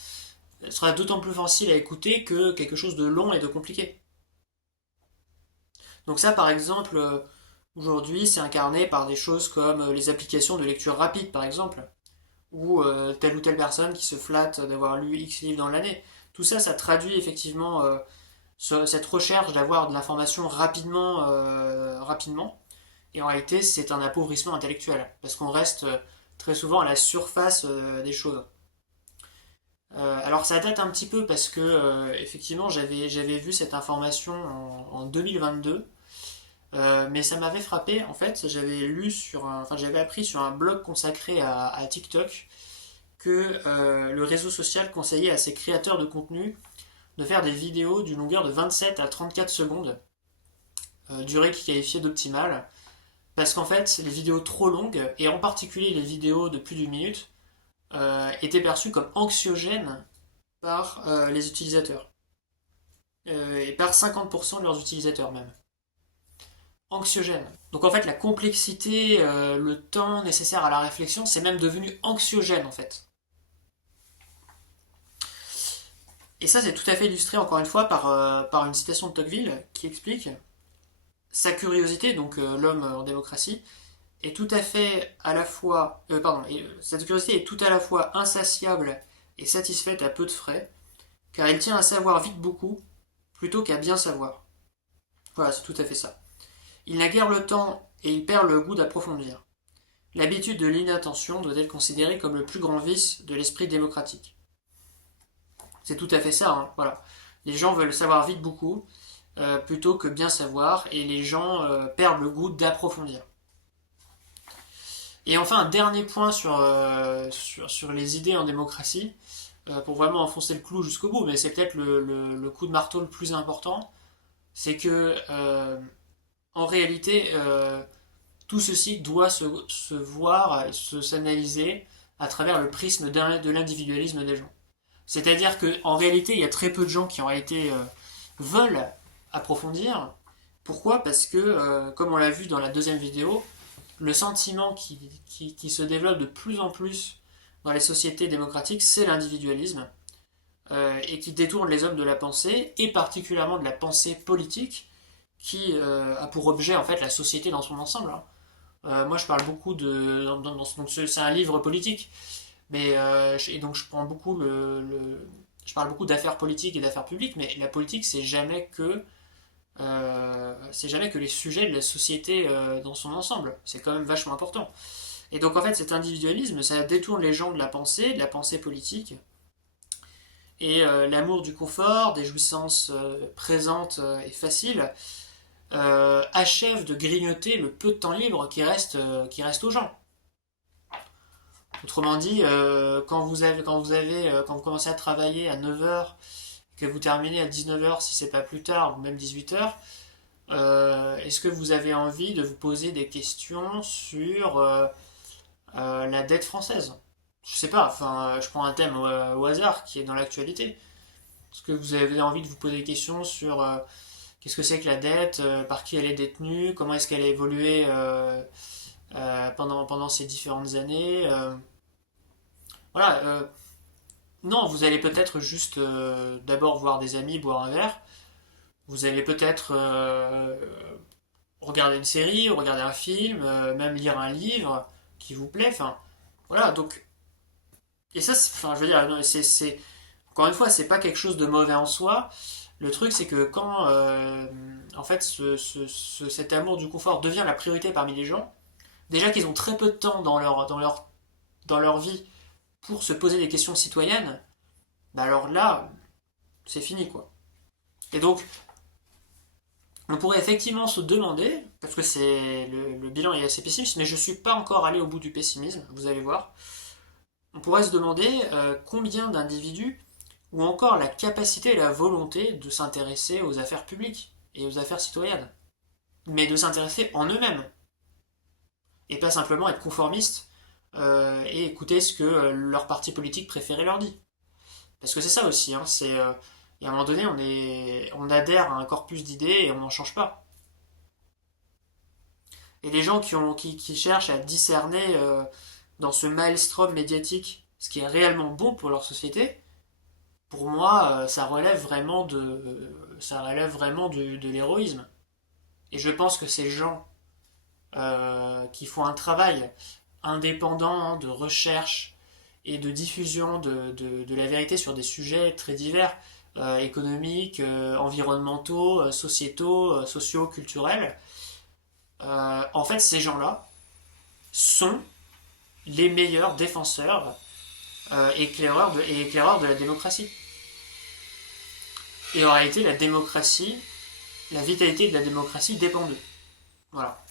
Ce sera d'autant plus facile à écouter que quelque chose de long et de compliqué. Donc ça, par exemple, aujourd'hui, c'est incarné par des choses comme les applications de lecture rapide, par exemple, ou telle ou telle personne qui se flatte d'avoir lu X livres dans l'année. Tout ça, ça traduit effectivement cette recherche d'avoir de l'information rapidement. Et en réalité, c'est un appauvrissement intellectuel, parce qu'on reste très souvent à la surface des choses. Alors ça date un petit peu parce que effectivement j'avais vu cette information en 2022, mais ça m'avait frappé en fait. J'avais appris sur un blog consacré à TikTok que le réseau social conseillait à ses créateurs de contenu de faire des vidéos d'une longueur de 27 à 34 secondes, durée qui qualifiait d'optimale, parce qu'en fait les vidéos trop longues, et en particulier les vidéos de plus d'une minute, étaient perçues comme anxiogènes par les utilisateurs, et par 50% de leurs utilisateurs même. Anxiogène. Donc en fait, la complexité, le temps nécessaire à la réflexion, c'est même devenu anxiogène en fait. Et ça, c'est tout à fait illustré encore une fois par une citation de Tocqueville qui explique sa curiosité, donc l'homme en démocratie, est tout à fait à la fois, cette curiosité est tout à la fois insatiable et satisfaite à peu de frais, car il tient à savoir vite beaucoup plutôt qu'à bien savoir. Voilà, c'est tout à fait ça. Il n'a guère le temps et il perd le goût d'approfondir. L'habitude de l'inattention doit être considérée comme le plus grand vice de l'esprit démocratique. C'est tout à fait ça, hein, voilà. Les gens veulent savoir vite beaucoup plutôt que bien savoir, et les gens perdent le goût d'approfondir. Et enfin, un dernier point sur les idées en démocratie, pour vraiment enfoncer le clou jusqu'au bout, mais c'est peut-être le coup de marteau le plus important, c'est que en réalité, tout ceci doit se voir, s'analyser à travers le prisme de l'individualisme des gens. C'est-à-dire qu'en réalité, il y a très peu de gens qui en réalité veulent approfondir. Pourquoi? Parce que, comme on l'a vu dans la deuxième vidéo, le sentiment qui se développe de plus en plus dans les sociétés démocratiques, c'est l'individualisme, et qui détourne les hommes de la pensée, et particulièrement de la pensée politique, qui a pour objet en fait la société dans son ensemble, hein. Moi, je parle beaucoup donc c'est un livre politique, mais et donc je prends beaucoup je parle beaucoup d'affaires politiques et d'affaires publiques, mais la politique c'est jamais que les sujets de la société dans son ensemble. C'est quand même vachement important. Et donc en fait, cet individualisme, ça détourne les gens de la pensée politique, et l'amour du confort, des jouissances présentes et faciles, achève de grignoter le peu de temps libre qui reste aux gens. Autrement dit, quand vous commencez à travailler à 9 heures, que vous terminez à 19 heures si c'est pas plus tard, ou même 18 heures, est-ce que vous avez envie de vous poser des questions sur la dette française? Je sais pas, enfin, je prends un thème au hasard qui est dans l'actualité. Est-ce que vous avez envie de vous poser des questions sur qu'est-ce que c'est que la dette, par qui elle est détenue, comment est-ce qu'elle a évolué pendant ces différentes années. Voilà. Non, vous allez peut-être juste d'abord voir des amis, boire un verre. Vous allez peut-être regarder une série, regarder un film, même lire un livre qui vous plaît. Enfin, voilà. Donc, et ça, enfin, je veux dire, encore une fois, c'est pas quelque chose de mauvais en soi. Le truc, c'est que quand, en fait, cet amour du confort devient la priorité parmi les gens, déjà qu'ils ont très peu de temps dans leur vie pour se poser des questions citoyennes, bah alors là, c'est fini, quoi. Et donc, on pourrait effectivement se demander, parce que le bilan est assez pessimiste, mais je ne suis pas encore allé au bout du pessimisme, vous allez voir, on pourrait se demander combien d'individus ou encore la capacité et la volonté de s'intéresser aux affaires publiques et aux affaires citoyennes, mais de s'intéresser en eux-mêmes, et pas simplement être conformistes et écouter ce que leur parti politique préféré leur dit. Parce que c'est ça aussi, hein, et à un moment donné, on adhère à un corpus d'idées et on n'en change pas. Et les gens qui cherchent à discerner dans ce maelstrom médiatique ce qui est réellement bon pour leur société, pour moi, ça relève vraiment de l'héroïsme. Et je pense que ces gens qui font un travail indépendant de recherche et de diffusion de la vérité sur des sujets très divers, économiques, environnementaux, sociétaux, sociaux, culturels, en fait, ces gens-là sont les meilleurs défenseurs et éclaireurs de la démocratie. Et en réalité, la démocratie, la vitalité de la démocratie dépend d'eux. Voilà.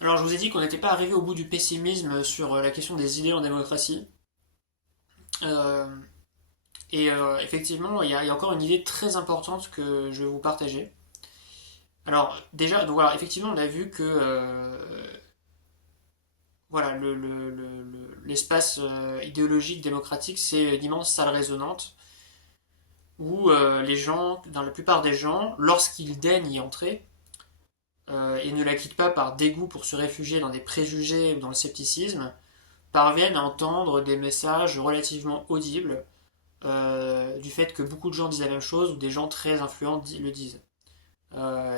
Alors, je vous ai dit qu'on n'était pas arrivé au bout du pessimisme sur la question des idées en démocratie. Euh, Effectivement, il y a encore une idée très importante que je vais vous partager. Alors, déjà, donc voilà, effectivement, on a vu que voilà, l'espace idéologique démocratique, c'est une immense salle résonante où les gens, dans la plupart des gens, lorsqu'ils daignent y entrer, et ne la quittent pas par dégoût pour se réfugier dans des préjugés ou dans le scepticisme, parviennent à entendre des messages relativement audibles du fait que beaucoup de gens disent la même chose ou des gens très influents le disent.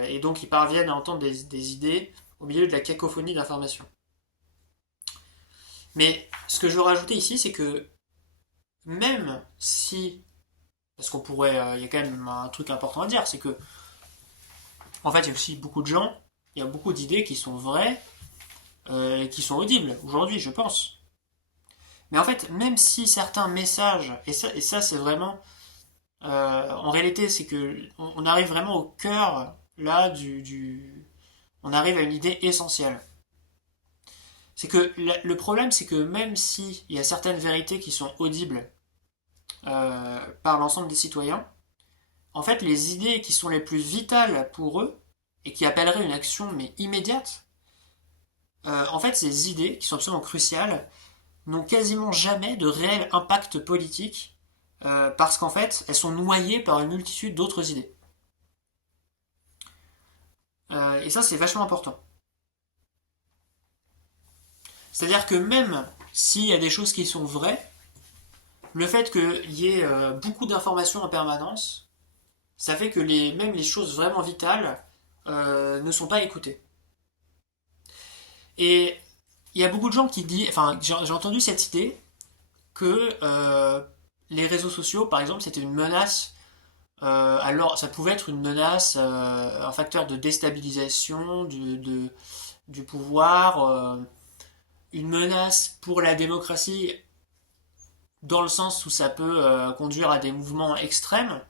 Et donc ils parviennent à entendre des idées au milieu de la cacophonie d'informations. Mais ce que je veux rajouter ici, c'est que même si, parce qu'on pourrait, il y a quand même un truc important à dire, c'est que en fait il y a aussi beaucoup de gens, il y a beaucoup d'idées qui sont vraies et qui sont audibles aujourd'hui, je pense. Mais en fait, même si certains messages, et ça c'est vraiment, en réalité, c'est que on arrive vraiment au cœur là on arrive à une idée essentielle. C'est que le problème, c'est que même s'il y a certaines vérités qui sont audibles par l'ensemble des citoyens, en fait, les idées qui sont les plus vitales pour eux et qui appelleraient une action mais immédiate, en fait, ces idées qui sont absolument cruciales n'ont quasiment jamais de réel impact politique parce qu'en fait, elles sont noyées par une multitude d'autres idées. Et ça, c'est vachement important. C'est-à-dire que même s'il y a des choses qui sont vraies, le fait qu'il y ait beaucoup d'informations en permanence, ça fait que même les choses vraiment vitales ne sont pas écoutées. Et il y a beaucoup de gens qui disent, enfin j'ai entendu cette idée que les réseaux sociaux, par exemple, c'était une menace. Alors, ça pouvait être une menace, un facteur de déstabilisation du pouvoir, une menace pour la démocratie dans le sens où ça peut conduire à des mouvements extrêmes.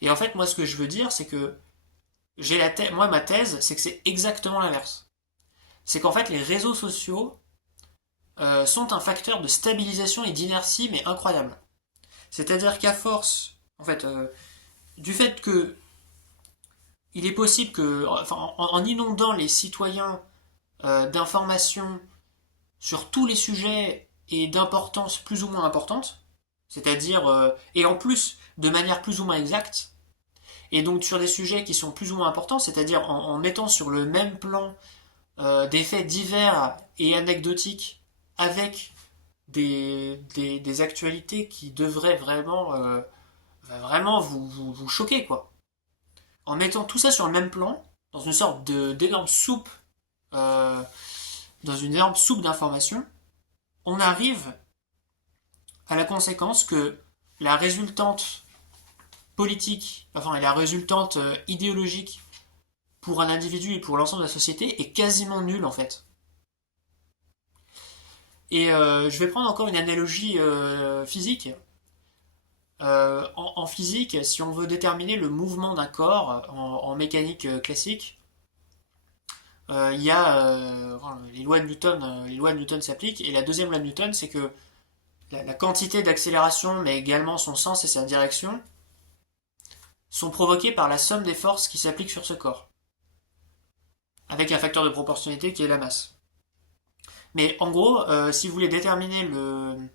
Et en fait, moi, ce que je veux dire, c'est que moi, ma thèse, c'est que c'est exactement l'inverse. C'est qu'en fait, les réseaux sociaux sont un facteur de stabilisation et d'inertie, mais incroyable. C'est-à-dire qu'à force, en fait, du fait que il est possible que, enfin, en inondant les citoyens d'informations sur tous les sujets et d'importance plus ou moins importante, c'est-à-dire, et en plus de manière plus ou moins exacte, Et donc sur des sujets qui sont plus ou moins importants, c'est-à-dire en mettant sur le même plan des faits divers et anecdotiques avec des actualités qui devraient vraiment vous choquer, quoi. En mettant tout ça sur le même plan, dans une sorte d'énorme soupe, euh, dans une énorme soupe d'informations, on arrive à la conséquence que la résultante politique, enfin la résultante idéologique pour un individu et pour l'ensemble de la société est quasiment nulle en fait. Et je vais prendre encore une analogie physique. En physique, si on veut déterminer le mouvement d'un corps en mécanique classique, il y a les lois de Newton s'appliquent, et la deuxième loi de Newton, c'est que la quantité d'accélération, mais également son sens et sa direction, sont provoquées par la somme des forces qui s'appliquent sur ce corps, avec un facteur de proportionnalité qui est la masse. Mais en gros, si vous voulez déterminer le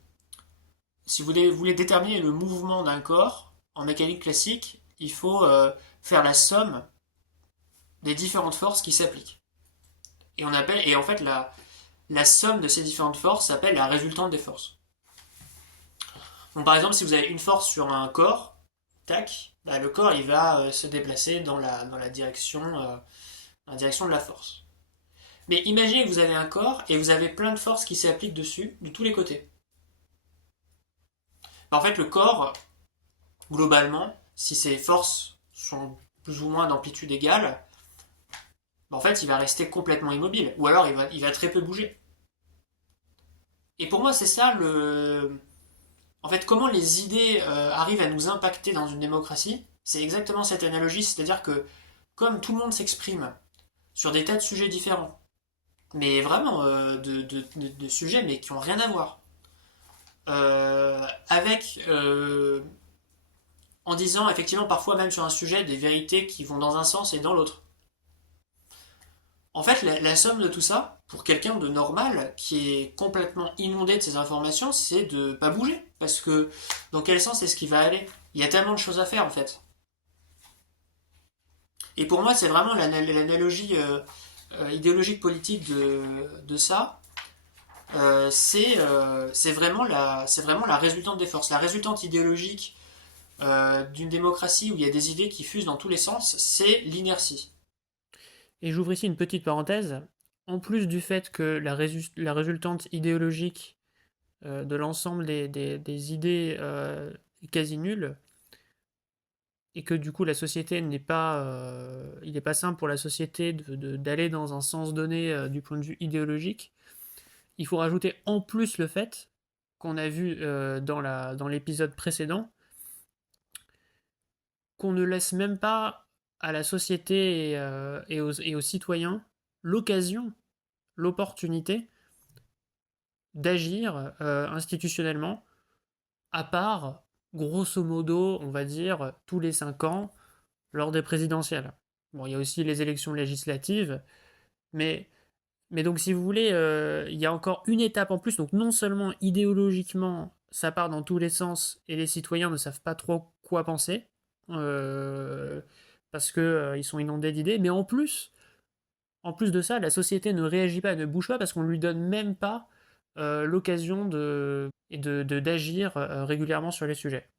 mouvement d'un corps en mécanique classique, il faut faire la somme des différentes forces qui s'appliquent. Et en fait la somme de ces différentes forces s'appelle la résultante des forces. Donc par exemple, si vous avez une force sur un corps, tac, bah, le corps il va se déplacer dans la direction de la force. Mais imaginez que vous avez un corps et vous avez plein de forces qui s'appliquent dessus, de tous les côtés. Bah, en fait, le corps, globalement, si ces forces sont plus ou moins d'amplitude égale, bah, en fait, il va rester complètement immobile. Ou alors, il va très peu bouger. Et pour moi, c'est ça le... En fait, comment les idées arrivent à nous impacter dans une démocratie, c'est exactement cette analogie, c'est-à-dire que comme tout le monde s'exprime sur des tas de sujets différents, mais vraiment de sujets mais qui n'ont rien à voir, avec en disant effectivement parfois même sur un sujet des vérités qui vont dans un sens et dans l'autre. En fait, la somme de tout ça, pour quelqu'un de normal qui est complètement inondé de ces informations, c'est de pas bouger. Parce que dans quel sens est-ce qu'il va aller? Il y a tellement de choses à faire en fait. Et pour moi, c'est vraiment l'analogie idéologique politique de ça. C'est vraiment la résultante des forces. La résultante idéologique d'une démocratie où il y a des idées qui fusent dans tous les sens, c'est l'inertie. Et j'ouvre ici une petite parenthèse. En plus du fait que la résultante idéologique de l'ensemble des idées est quasi nulle, et que du coup la société n'est pas, il n'est pas simple pour la société d'aller dans un sens donné du point de vue idéologique, il faut rajouter en plus le fait qu'on a vu dans l'épisode précédent, qu'on ne laisse même pas à la société et aux citoyens l'occasion, l'opportunité d'agir institutionnellement, à part, grosso modo, on va dire, tous les 5 ans, lors des présidentielles. Bon, il y a aussi les élections législatives, mais, mais donc si vous voulez, il y a encore une étape en plus, donc non seulement idéologiquement, ça part dans tous les sens, et les citoyens ne savent pas trop quoi penser, euh, parce que ils sont inondés d'idées, mais en plus de ça, la société ne réagit pas, ne bouge pas parce qu'on ne lui donne même pas l'occasion d'agir régulièrement sur les sujets.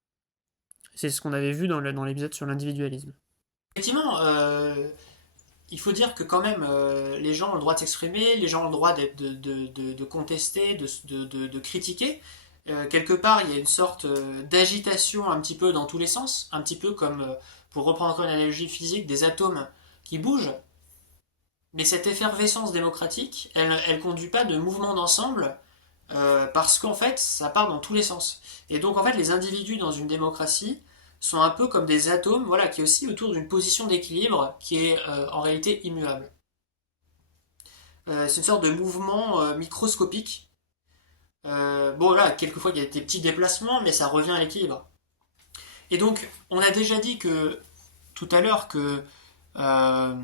C'est ce qu'on avait vu dans l'épisode sur l'individualisme. Effectivement, il faut dire que quand même, les gens ont le droit de s'exprimer, les gens ont le droit de contester, de critiquer. Quelque part, il y a une sorte d'agitation un petit peu dans tous les sens, un petit peu comme, pour reprendre encore une analogie physique, des atomes qui bougent. Mais cette effervescence démocratique, elle conduit pas de mouvement d'ensemble, parce qu'en fait, ça part dans tous les sens. Et donc, en fait, les individus dans une démocratie sont un peu comme des atomes, voilà, qui oscillent autour d'une position d'équilibre qui est en réalité immuable. C'est une sorte de mouvement microscopique. Bon, voilà, quelquefois il y a des petits déplacements, mais ça revient à l'équilibre. Et donc, on a déjà dit que tout à l'heure que euh,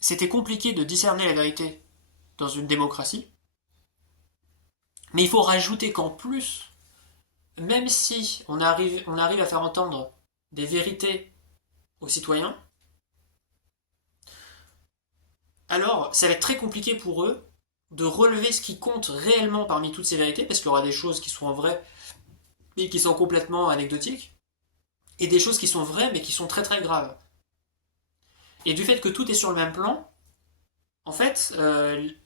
c'était compliqué de discerner la vérité dans une démocratie, mais il faut rajouter qu'en plus, même si on arrive à faire entendre des vérités aux citoyens, alors ça va être très compliqué pour eux de relever ce qui compte réellement parmi toutes ces vérités, parce qu'il y aura des choses qui seront vraies mais qui sont complètement anecdotiques, et des choses qui sont vraies mais qui sont très très graves. Et du fait que tout est sur le même plan, en fait,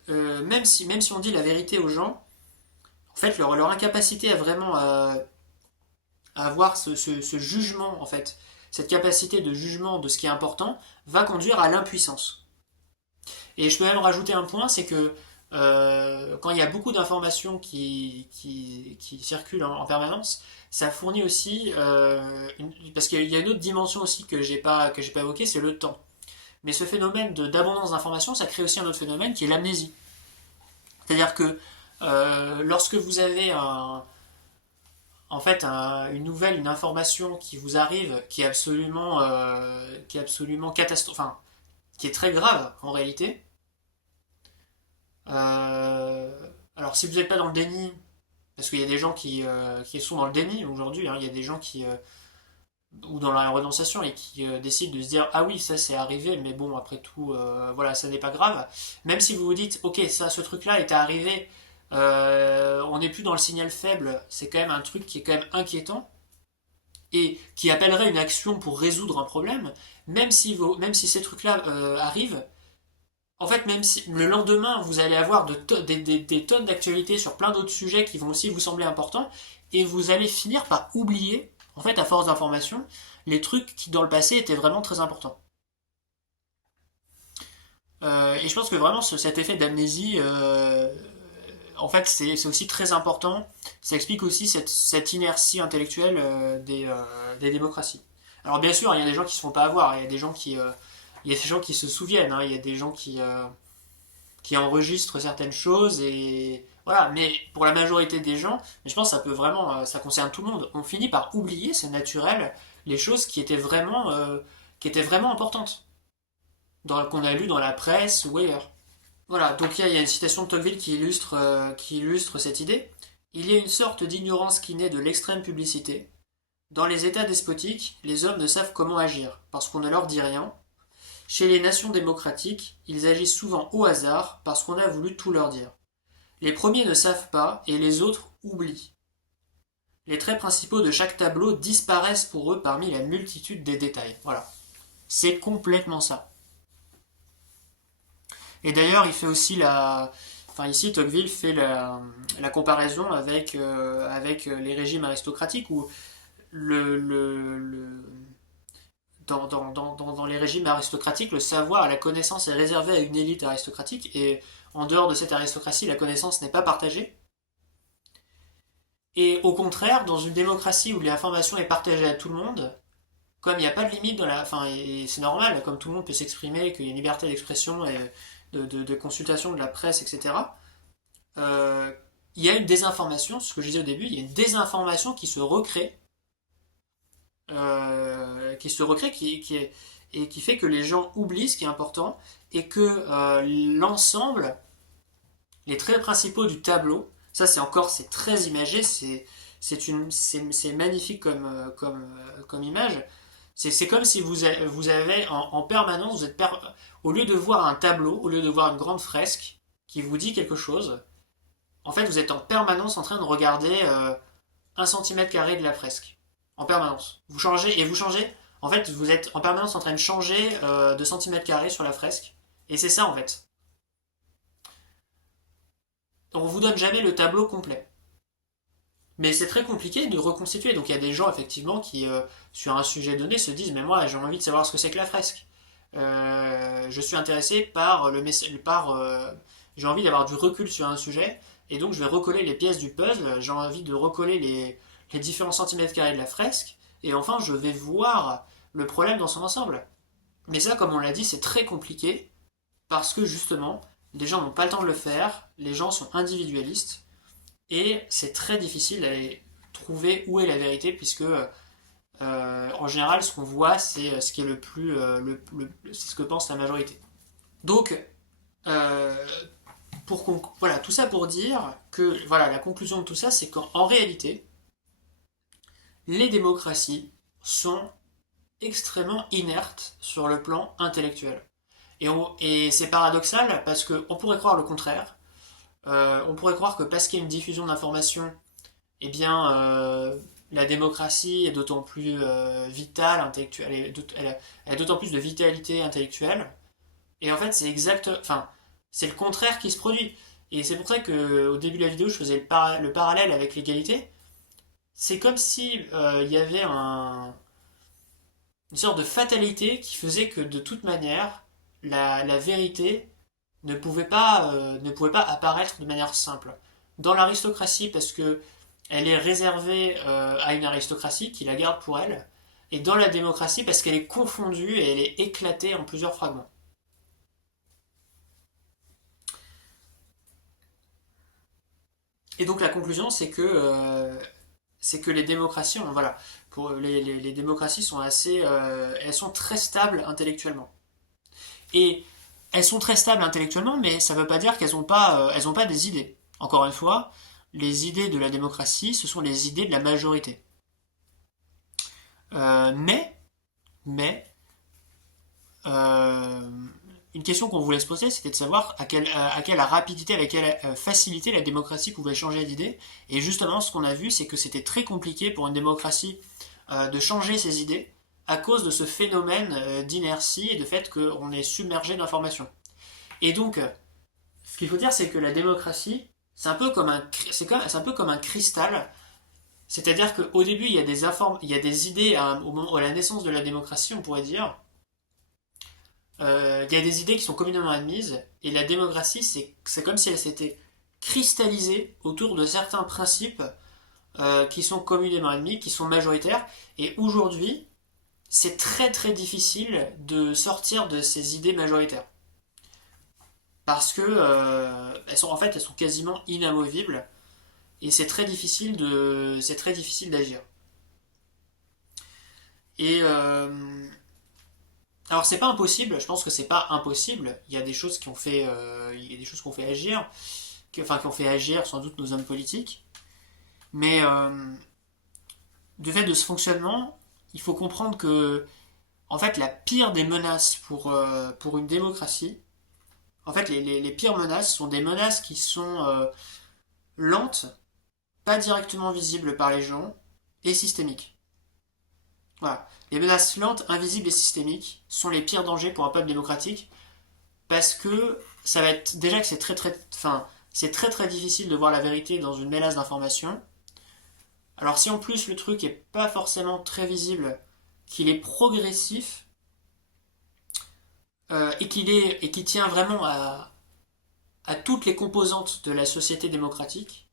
même si on dit la vérité aux gens, en fait, leur incapacité à vraiment à avoir ce jugement, en fait, cette capacité de jugement de ce qui est important, va conduire à l'impuissance. Et je peux même rajouter un point, c'est que quand il y a beaucoup d'informations qui circulent en permanence, ça fournit aussi, parce qu'il y a une autre dimension aussi que j'ai pas évoquée, c'est le temps. Mais ce phénomène d'abondance d'informations, ça crée aussi un autre phénomène qui est l'amnésie. C'est-à-dire que lorsque vous avez en fait une nouvelle, une information qui vous arrive, qui est absolument catastrophique, enfin, qui est très grave en réalité. Euh, alors si vous n'êtes pas dans le déni, parce qu'il y a des gens qui sont dans le déni aujourd'hui, hein, il y a des gens ou dans la renonciation et qui décident de se dire ah oui ça c'est arrivé mais bon après tout voilà ça n'est pas grave, même si vous vous dites ok ça ce truc là est arrivé, on n'est plus dans le signal faible, c'est quand même un truc qui est quand même inquiétant et qui appellerait une action pour résoudre un problème, même si ces trucs là arrivent, en fait même si le lendemain vous allez avoir des tonnes d'actualités sur plein d'autres sujets qui vont aussi vous sembler importants et vous allez finir par oublier en fait, à force d'informations, les trucs qui dans le passé étaient vraiment très importants. Et je pense que vraiment cet effet d'amnésie, en fait, c'est aussi très important. Ça explique aussi cette inertie intellectuelle des démocraties. Alors bien sûr, il y a des gens qui se font pas avoir, il y a des gens il y a des gens qui se souviennent, hein, il y a des gens qui enregistrent certaines choses et voilà. Mais pour la majorité des gens, je pense que ça peut vraiment, ça concerne tout le monde. On finit par oublier, c'est naturel, les choses qui étaient vraiment importantes, qu'on a lues dans la presse ou ailleurs. Voilà, donc il y a une citation de Tocqueville qui illustre cette idée. Il y a une sorte d'ignorance qui naît de l'extrême publicité. Dans les États despotiques, les hommes ne savent comment agir, parce qu'on ne leur dit rien. Chez les nations démocratiques, ils agissent souvent au hasard, parce qu'on a voulu tout leur dire. Les premiers ne savent pas, et les autres oublient. Les traits principaux de chaque tableau disparaissent pour eux parmi la multitude des détails. Voilà. C'est complètement ça. Et d'ailleurs, il fait aussi la. Enfin, ici, Tocqueville fait la comparaison avec les régimes aristocratiques où dans les régimes aristocratiques, le savoir, la connaissance est réservée à une élite aristocratique et en dehors de cette aristocratie, la connaissance n'est pas partagée. Et au contraire, dans une démocratie où l'information est partagée à tout le monde, comme il n'y a pas de limite dans la. Enfin, et c'est normal, comme tout le monde peut s'exprimer, qu'il y a une liberté d'expression et de consultation de la presse, etc., euh, il y a une désinformation, ce que je disais au début, il y a une désinformation qui se recrée et qui fait que les gens oublient ce qui est important et que l'ensemble, les traits principaux du tableau, ça c'est très imagé, c'est magnifique comme image. C'est comme si vous avez en permanence, au lieu de voir un tableau, au lieu de voir une grande fresque qui vous dit quelque chose, en fait vous êtes en permanence en train de regarder 1 cm² de la fresque. En permanence. Vous changez. En fait, vous êtes en permanence en train de changer de centimètres carrés sur la fresque. Et c'est ça en fait. On vous donne jamais le tableau complet. Mais c'est très compliqué de reconstituer. Donc il y a des gens effectivement qui, sur un sujet donné, se disent mais moi j'ai envie de savoir ce que c'est que la fresque. Je suis intéressé par j'ai envie d'avoir du recul sur un sujet et donc je vais recoller les pièces du puzzle. J'ai envie de recoller les différents centimètres carrés de la fresque et enfin je vais voir le problème dans son ensemble. Mais ça, comme on l'a dit, c'est très compliqué parce que justement, les gens n'ont pas le temps de le faire, les gens sont individualistes et c'est très difficile d'aller trouver où est la vérité puisque en général ce qu'on voit c'est ce qui est le plus c'est ce que pense la majorité. Donc euh, voilà, tout ça pour dire que voilà, la conclusion de tout ça c'est qu'en réalité les démocraties sont extrêmement inerte sur le plan intellectuel. Et c'est paradoxal parce qu'on pourrait croire le contraire. On pourrait croire que parce qu'il y a une diffusion d'informations, eh bien, la démocratie est d'autant plus vitale, intellectuelle, elle a d'autant plus de vitalité intellectuelle. Et en fait, enfin, c'est le contraire qui se produit. Et c'est pour ça qu'au début de la vidéo, je faisais le parallèle avec l'égalité. C'est comme si il y avait une sorte de fatalité qui faisait que de toute manière, la vérité ne pouvait pas apparaître de manière simple. Dans l'aristocratie, parce que elle est réservée à une aristocratie qui la garde pour elle, et dans la démocratie, parce qu'elle est confondue et elle est éclatée en plusieurs fragments. Et donc la conclusion, c'est que les démocraties, voilà, pour les démocraties sont elles sont très stables intellectuellement. Et elles sont très stables intellectuellement, mais ça ne veut pas dire elles ont pas des idées. Encore une fois, les idées de la démocratie, ce sont les idées de la majorité. Euh, mais, mais, euh, une question qu'on voulait se poser, c'était de savoir à quelle rapidité, avec quelle facilité la démocratie pouvait changer d'idée. Et justement, ce qu'on a vu, c'est que c'était très compliqué pour une démocratie de changer ses idées à cause de ce phénomène d'inertie et de fait qu'on est submergé d'informations. Et donc, ce qu'il faut dire, c'est que la démocratie, c'est un peu comme un cristal. C'est-à-dire qu'au début, il y a des idées au moment, à la naissance de la démocratie, on pourrait dire. Il y a des idées qui sont communément admises, et la démocratie, c'est comme si elle s'était cristallisée autour de certains principes qui sont communément admis, qui sont majoritaires. Et aujourd'hui, c'est très très difficile de sortir de ces idées majoritaires. Parce que elles sont quasiment inamovibles, et c'est très difficile d'agir. Et alors c'est pas impossible, je pense que c'est pas impossible. Il y a des choses il y a des choses qu'on fait agir, qui ont fait agir sans doute nos hommes politiques. Mais du fait de ce fonctionnement, il faut comprendre que en fait la pire des menaces pour une démocratie, en fait les pires menaces sont des menaces qui sont lentes, pas directement visibles par les gens et systémiques. Voilà. Les menaces lentes, invisibles et systémiques sont les pires dangers pour un peuple démocratique parce que ça va être déjà que c'est très très difficile de voir la vérité dans une mélasse d'informations. Alors si en plus le truc est pas forcément très visible, qu'il est progressif et qu'il tient vraiment à toutes les composantes de la société démocratique,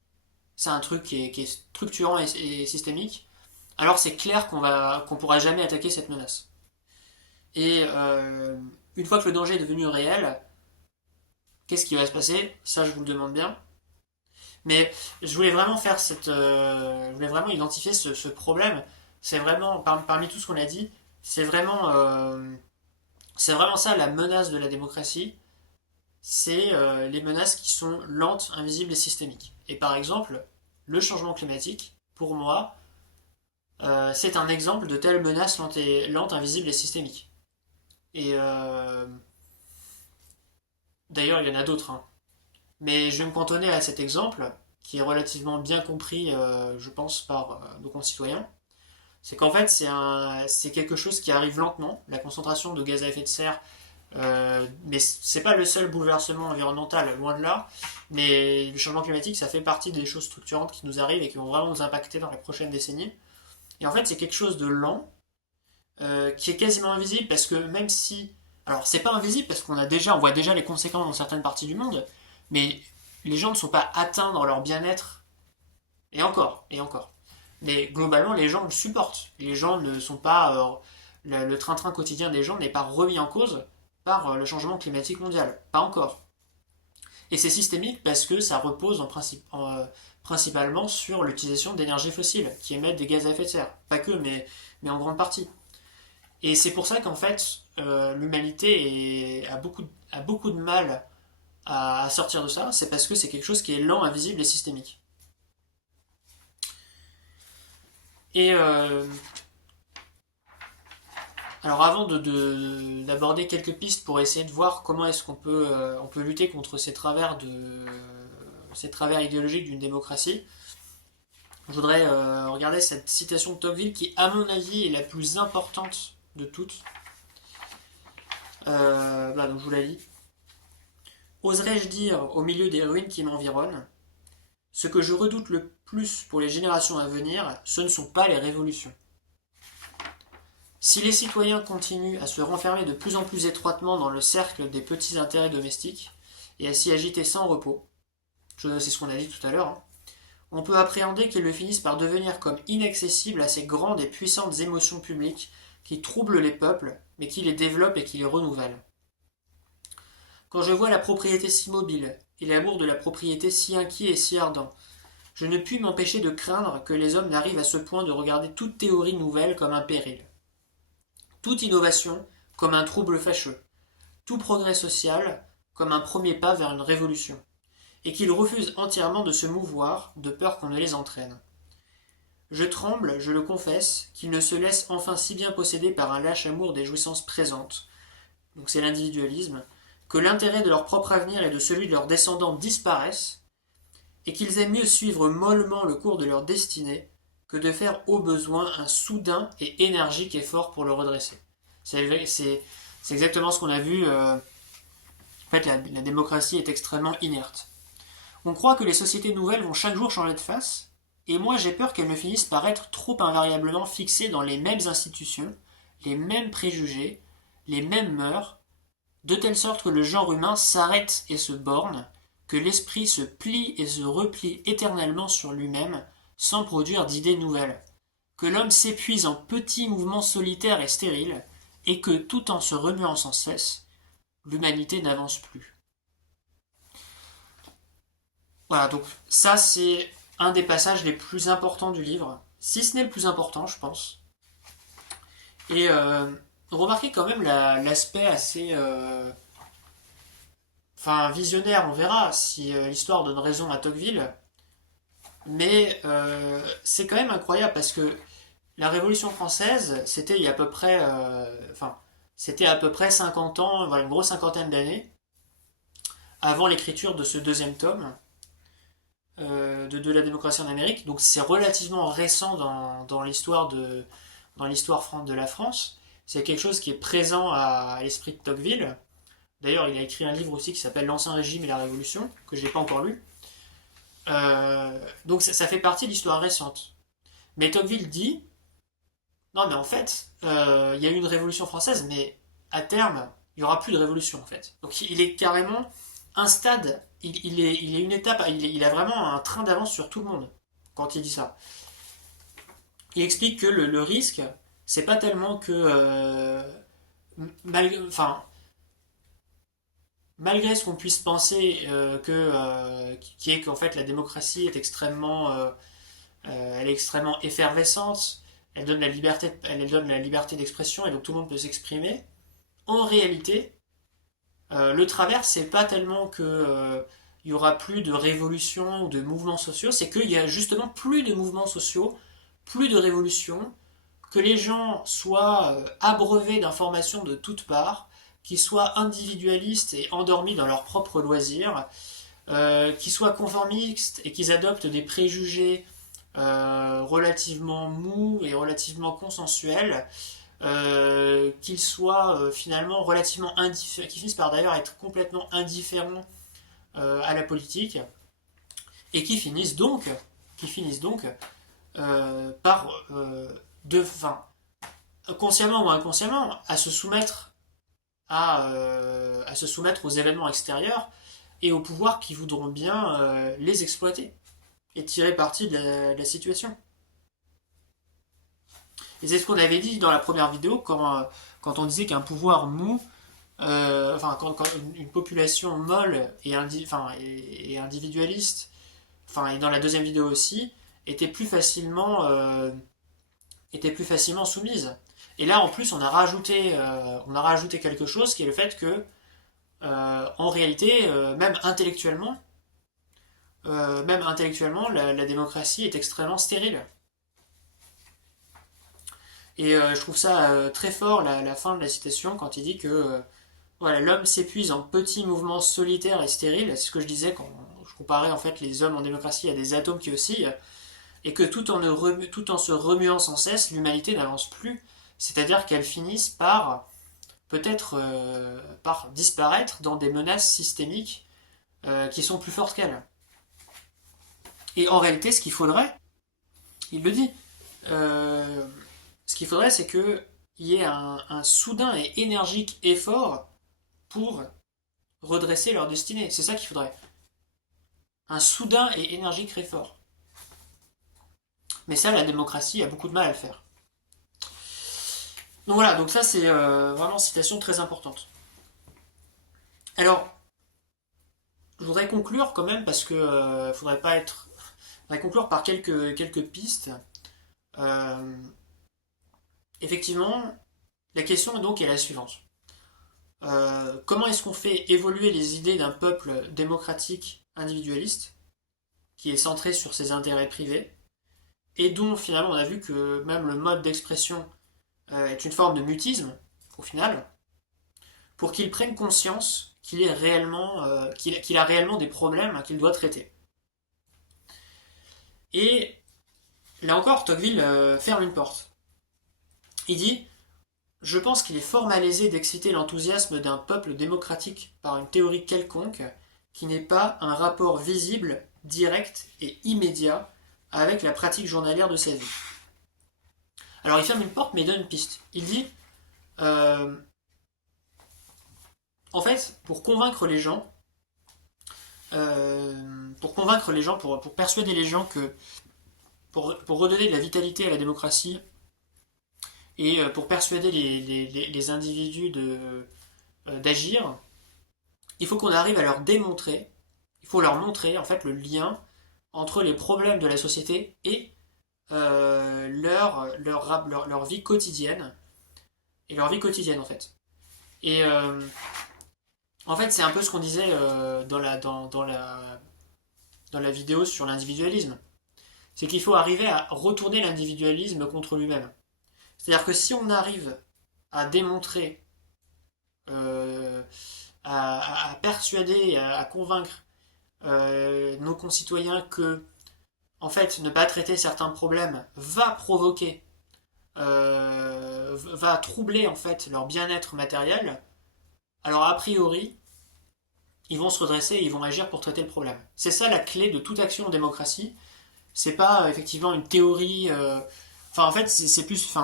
c'est un truc qui est structurant et systémique. Alors c'est clair qu'on pourra jamais attaquer cette menace. Et une fois que le danger est devenu réel, qu'est-ce qui va se passer? Ça, je vous le demande bien. Mais je voulais vraiment je voulais vraiment identifier ce problème. C'est vraiment, parmi tout ce qu'on a dit, c'est vraiment ça la menace de la démocratie. C'est les menaces qui sont lentes, invisibles et systémiques. Et par exemple, le changement climatique, pour moi, c'est un exemple de telle menace lente, invisible et systémique. Et d'ailleurs, il y en a d'autres, hein. Mais je vais me cantonner à cet exemple, qui est relativement bien compris, je pense, par nos concitoyens. C'est qu'en fait, c'est quelque chose qui arrive lentement, la concentration de gaz à effet de serre, mais c'est pas le seul bouleversement environnemental, loin de là. Mais le changement climatique, ça fait partie des choses structurantes qui nous arrivent et qui vont vraiment nous impacter dans les prochaines décennies. Et en fait, c'est quelque chose de lent, qui est quasiment invisible parce que même si. Alors, c'est pas invisible parce on voit déjà les conséquences dans certaines parties du monde, mais les gens ne sont pas atteints dans leur bien-être, et encore, et encore. Mais globalement, les gens le supportent. Les gens ne sont pas. Le train-train quotidien des gens n'est pas remis en cause par le changement climatique mondial. Pas encore. Et c'est systémique parce que ça repose principalement sur l'utilisation d'énergies fossiles qui émettent des gaz à effet de serre. Pas que, mais en grande partie. Et c'est pour ça qu'en fait, a beaucoup de mal à sortir de ça. C'est parce que c'est quelque chose qui est lent, invisible et systémique. Et Alors avant d'aborder quelques pistes pour essayer de voir comment est-ce on peut lutter contre ces travers idéologiques d'une démocratie, je voudrais regarder cette citation de Tocqueville qui, à mon avis, est la plus importante de toutes. Donc je vous la lis. Oserais-je dire, au milieu des ruines qui m'environnent, ce que je redoute le plus pour les générations à venir, ce ne sont pas les révolutions. Si les citoyens continuent à se renfermer de plus en plus étroitement dans le cercle des petits intérêts domestiques et à s'y agiter sans repos, c'est ce qu'on a dit tout à l'heure, on peut appréhender qu'ils le finissent par devenir comme inaccessibles à ces grandes et puissantes émotions publiques qui troublent les peuples, mais qui les développent et qui les renouvellent. Quand je vois la propriété si mobile et l'amour de la propriété si inquiet et si ardent, je ne puis m'empêcher de craindre que les hommes n'arrivent à ce point de regarder toute théorie nouvelle comme un péril, toute innovation comme un trouble fâcheux, tout progrès social comme un premier pas vers une révolution, et qu'ils refusent entièrement de se mouvoir de peur qu'on ne les entraîne. Je tremble, je le confesse, qu'ils ne se laissent enfin si bien posséder par un lâche amour des jouissances présentes, donc c'est l'individualisme, que l'intérêt de leur propre avenir et de celui de leurs descendants disparaissent, et qu'ils aiment mieux suivre mollement le cours de leur destinée que de faire au besoin un soudain et énergique effort pour le redresser. C'est exactement ce qu'on a vu. En fait, la démocratie est extrêmement inerte. On croit que les sociétés nouvelles vont chaque jour changer de face, et moi j'ai peur qu'elles ne finissent par être trop invariablement fixées dans les mêmes institutions, les mêmes préjugés, les mêmes mœurs, de telle sorte que le genre humain s'arrête et se borne, que l'esprit se plie et se replie éternellement sur lui-même, sans produire d'idées nouvelles, que l'homme s'épuise en petits mouvements solitaires et stériles, et que, tout en se remuant sans cesse, l'humanité n'avance plus. Voilà, donc ça c'est un des passages les plus importants du livre, si ce n'est le plus important, je pense. Et remarquez quand même l'aspect assez visionnaire, on verra si l'histoire donne raison à Tocqueville, mais c'est quand même incroyable parce que la Révolution française, c'était il y a à peu près, c'était à peu près 50 ans, voilà, une grosse cinquantaine d'années, avant l'écriture de ce deuxième tome de la démocratie en Amérique. Donc c'est relativement récent dans l'histoire de la France. C'est quelque chose qui est présent à l'esprit de Tocqueville. D'ailleurs, il a écrit un livre aussi qui s'appelle L'Ancien Régime et la Révolution, que je n'ai pas encore lu. Donc ça fait partie de l'histoire récente. Mais Tocqueville dit, non mais en fait, il y a eu une révolution française, mais à terme, il n'y aura plus de révolution en fait. Donc il est carrément un stade, il est une étape, il a vraiment un train d'avance sur tout le monde quand il dit ça. Il explique que le risque, c'est pas tellement que malgré ce qu'on puisse penser qui est qu'en fait la démocratie est elle est extrêmement effervescente, elle donne la liberté d'expression et donc tout le monde peut s'exprimer. En réalité, le travers c'est pas tellement que il y aura plus de révolutions ou de mouvements sociaux, c'est qu'il y a justement plus de mouvements sociaux, plus de révolutions, que les gens soient abreuvés d'informations de toutes parts, qu'ils soient individualistes et endormis dans leurs propres loisirs, qu'ils soient conformistes et qu'ils adoptent des préjugés relativement mous et relativement consensuels, qu'ils soient finalement relativement indifférents, qui finissent par d'ailleurs être complètement indifférents à la politique, et qui finissent donc par consciemment ou inconsciemment, à se soumettre aux événements extérieurs et aux pouvoirs qui voudront bien les exploiter et tirer parti de la situation. Et c'est ce qu'on avait dit dans la première vidéo quand on disait qu'un pouvoir mou, quand une population molle et individualiste, et dans la deuxième vidéo aussi, était plus facilement soumise. Et là, en plus, on a rajouté quelque chose qui est le fait que, en réalité, même intellectuellement, la démocratie est extrêmement stérile. Et je trouve ça très fort, la fin de la citation, quand il dit que voilà, l'homme s'épuise en petits mouvements solitaires et stériles. C'est ce que je disais quand je comparais en fait les hommes en démocratie à des atomes qui oscillent, et que tout en se remuant sans cesse, l'humanité n'avance plus. C'est-à-dire qu'elle finisse par peut-être par disparaître dans des menaces systémiques qui sont plus fortes qu'elle. Et en réalité, ce qu'il faudrait, il le dit, euh, ce qu'il faudrait, c'est qu'il y ait un soudain et énergique effort pour redresser leur destinée. C'est ça qu'il faudrait. Un soudain et énergique effort. Mais ça, la démocratie a beaucoup de mal à le faire. Donc voilà, donc ça c'est vraiment une citation très importante. Alors, je voudrais conclure quand même parce que faudrait pas être. Je voudrais conclure par quelques pistes. Euh, Effectivement, la question donc est la suivante. Comment est-ce qu'on fait évoluer les idées d'un peuple démocratique individualiste qui est centré sur ses intérêts privés et dont finalement on a vu que même le mode d'expression est une forme de mutisme au final, pour qu'il prenne conscience qu'il a réellement des problèmes qu'il doit traiter. Et là encore, Tocqueville ferme une porte. Il dit: je pense qu'il est fort malaisé d'exciter l'enthousiasme d'un peuple démocratique par une théorie quelconque qui n'est pas un rapport visible, direct et immédiat avec la pratique journalière de sa vie. Alors il ferme une porte mais il donne une piste. Il dit euh, en fait, pour persuader les gens que, pour redonner de la vitalité à la démocratie et pour persuader les individus d'agir, il faut qu'on arrive à leur démontrer, il faut leur montrer en fait le lien entre les problèmes de la société et leur vie quotidienne, et leur vie quotidienne en fait. Et en fait, c'est un peu ce qu'on disait dans la vidéo sur l'individualisme. C'est qu'il faut arriver à retourner l'individualisme contre lui-même. C'est-à-dire que si on arrive à démontrer, euh, à persuader, à convaincre nos concitoyens que, en fait, ne pas traiter certains problèmes va provoquer, va troubler en fait leur bien-être matériel, alors a priori, ils vont se redresser et ils vont agir pour traiter le problème. C'est ça la clé de toute action en démocratie. C'est pas effectivement une théorie. Enfin, en fait, c'est plus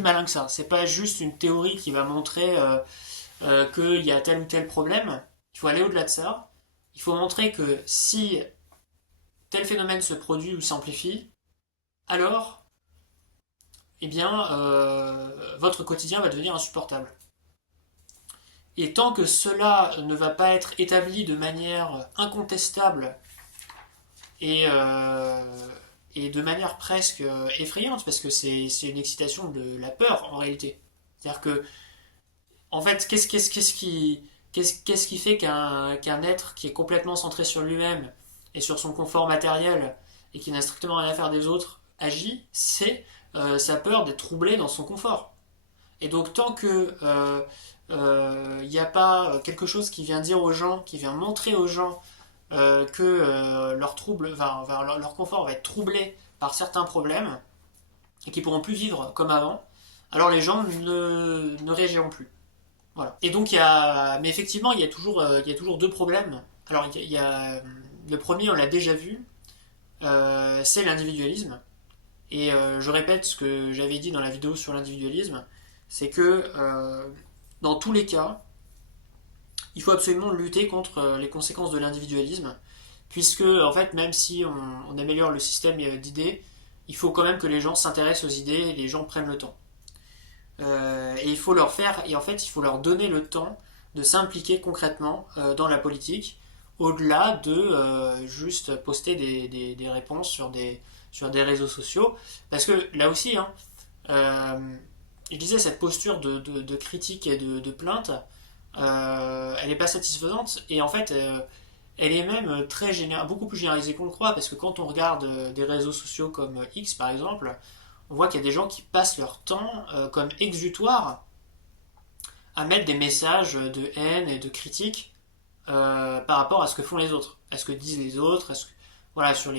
malin que ça. C'est pas juste une théorie qui va montrer qu'il y a tel ou tel problème. Il faut aller au-delà de ça. Il faut montrer que si tel phénomène se produit ou s'amplifie, alors, eh bien, votre quotidien va devenir insupportable. Et tant que cela ne va pas être établi de manière incontestable et, euh, et de manière presque effrayante, parce que c'est une excitation de la peur en réalité. C'est-à-dire que, en fait, qu'est-ce qui fait qu'un être qui est complètement centré sur lui-même et sur son confort matériel et qui n'a strictement rien à faire des autres agit? C'est sa peur d'être troublé dans son confort. Et donc, tant que il n'y a pas quelque chose qui vient dire aux gens, qui vient montrer aux gens que leur confort va être troublé par certains problèmes et qu'ils pourront plus vivre comme avant, alors les gens ne réagiront plus. Voilà. Et donc mais effectivement, il y a toujours deux problèmes. Alors il y a le premier, on l'a déjà vu, c'est l'individualisme. Et je répète ce que j'avais dit dans la vidéo sur l'individualisme, c'est que dans tous les cas, il faut absolument lutter contre les conséquences de l'individualisme, puisque en fait, même si on améliore le système d'idées, il faut quand même que les gens s'intéressent aux idées et les gens prennent le temps. Et il faut leur faire, et en fait, il faut leur donner le temps de s'impliquer concrètement dans la politique, au-delà de juste poster des réponses sur des réseaux sociaux. Parce que là aussi, hein, je disais, cette posture de critique et de plainte, elle n'est pas satisfaisante, et en fait, elle est même beaucoup plus généralisée qu'on le croit, parce que quand on regarde des réseaux sociaux comme X par exemple, on voit qu'il y a des gens qui passent leur temps comme exutoire à mettre des messages de haine et de critique par rapport à ce que font les autres, à ce que disent les autres, voilà, sur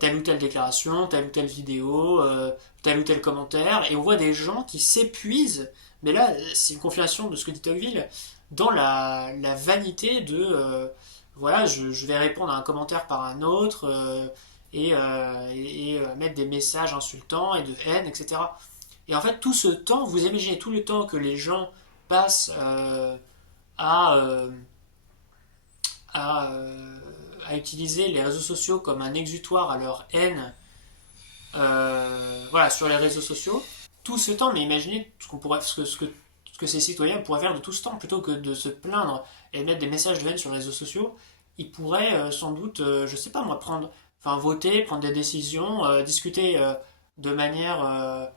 telle ou telle déclaration, telle ou telle vidéo, tel ou tel commentaire, et on voit des gens qui s'épuisent, mais là, c'est une confirmation de ce que dit Tocqueville, dans la vanité de, voilà, je vais répondre à un commentaire par un autre, mettre des messages insultants et de haine, etc. Et en fait, tout ce temps, vous imaginez tout le temps que les gens passent à, euh, à, euh, à utiliser les réseaux sociaux comme un exutoire à leur haine, voilà, sur les réseaux sociaux, tout ce temps, mais imaginez ce que ces citoyens pourraient faire de tout ce temps, plutôt que de se plaindre et mettre des messages de haine sur les réseaux sociaux, ils pourraient sans doute, je sais pas moi, voter, prendre des décisions, discuter de manière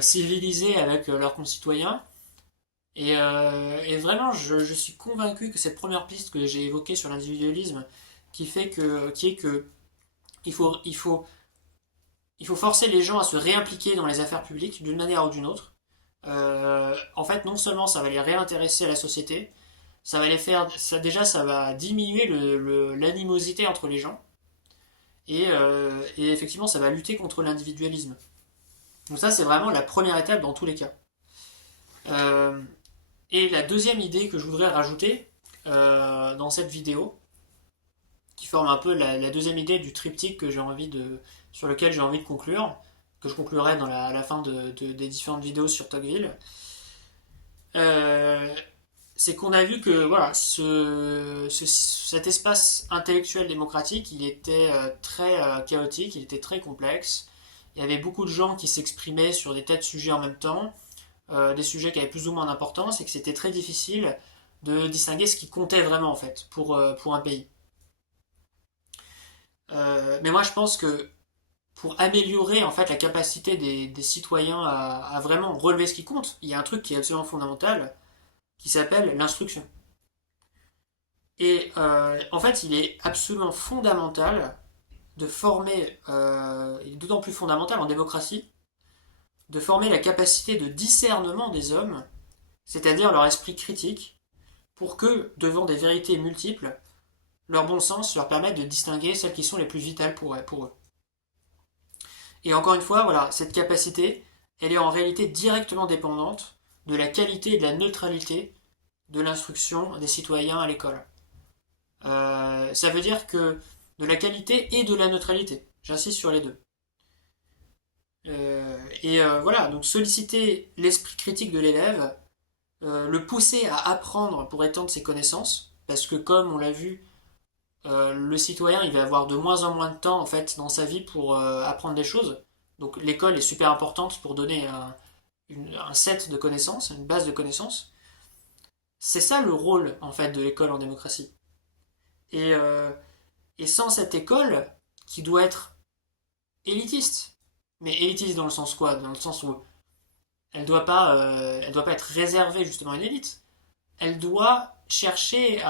civilisée avec leurs concitoyens. Et vraiment, je suis convaincu que cette première piste que j'ai évoquée sur l'individualisme, qui est que il faut, il faut, il faut forcer les gens à se réimpliquer dans les affaires publiques d'une manière ou d'une autre. En fait, non seulement ça va les réintéresser à la société, ça va les faire, ça va diminuer l'animosité entre les gens, et effectivement, ça va lutter contre l'individualisme. Donc ça, c'est vraiment la première étape dans tous les cas. Euh, Et la deuxième idée que je voudrais rajouter dans cette vidéo, qui forme un peu la deuxième idée du triptyque sur lequel j'ai envie de conclure, que je conclurai à la fin des différentes vidéos sur Tocqueville, euh, c'est qu'on a vu que voilà, cet espace intellectuel démocratique, il était très chaotique, il était très complexe. Il y avait beaucoup de gens qui s'exprimaient sur des tas de sujets en même temps, des sujets qui avaient plus ou moins d'importance, et que c'était très difficile de distinguer ce qui comptait vraiment en fait pour un pays. Mais moi je pense que pour améliorer en fait la capacité des citoyens à vraiment relever ce qui compte, il y a un truc qui est absolument fondamental qui s'appelle l'instruction. Et en fait, il est absolument fondamental de former, il est d'autant plus fondamental en démocratie, de former la capacité de discernement des hommes, c'est-à-dire leur esprit critique, pour que, devant des vérités multiples, leur bon sens leur permette de distinguer celles qui sont les plus vitales pour eux. Et encore une fois, voilà, cette capacité, elle est en réalité directement dépendante de la qualité et de la neutralité de l'instruction des citoyens à l'école. Ça veut dire que de la qualité et de la neutralité. J'insiste sur les deux. Voilà, donc solliciter l'esprit critique de l'élève, le pousser à apprendre pour étendre ses connaissances, parce que comme on l'a vu, le citoyen il va avoir de moins en moins de temps en fait dans sa vie pour apprendre des choses. Donc l'école est super importante pour donner un set de connaissances, une base de connaissances. C'est ça le rôle en fait de l'école en démocratie. Et, euh, et sans cette école qui doit être élitiste, mais élitiste dans le sens quoi? Dans le sens où elle doit pas être réservée justement à une élite. Elle doit chercher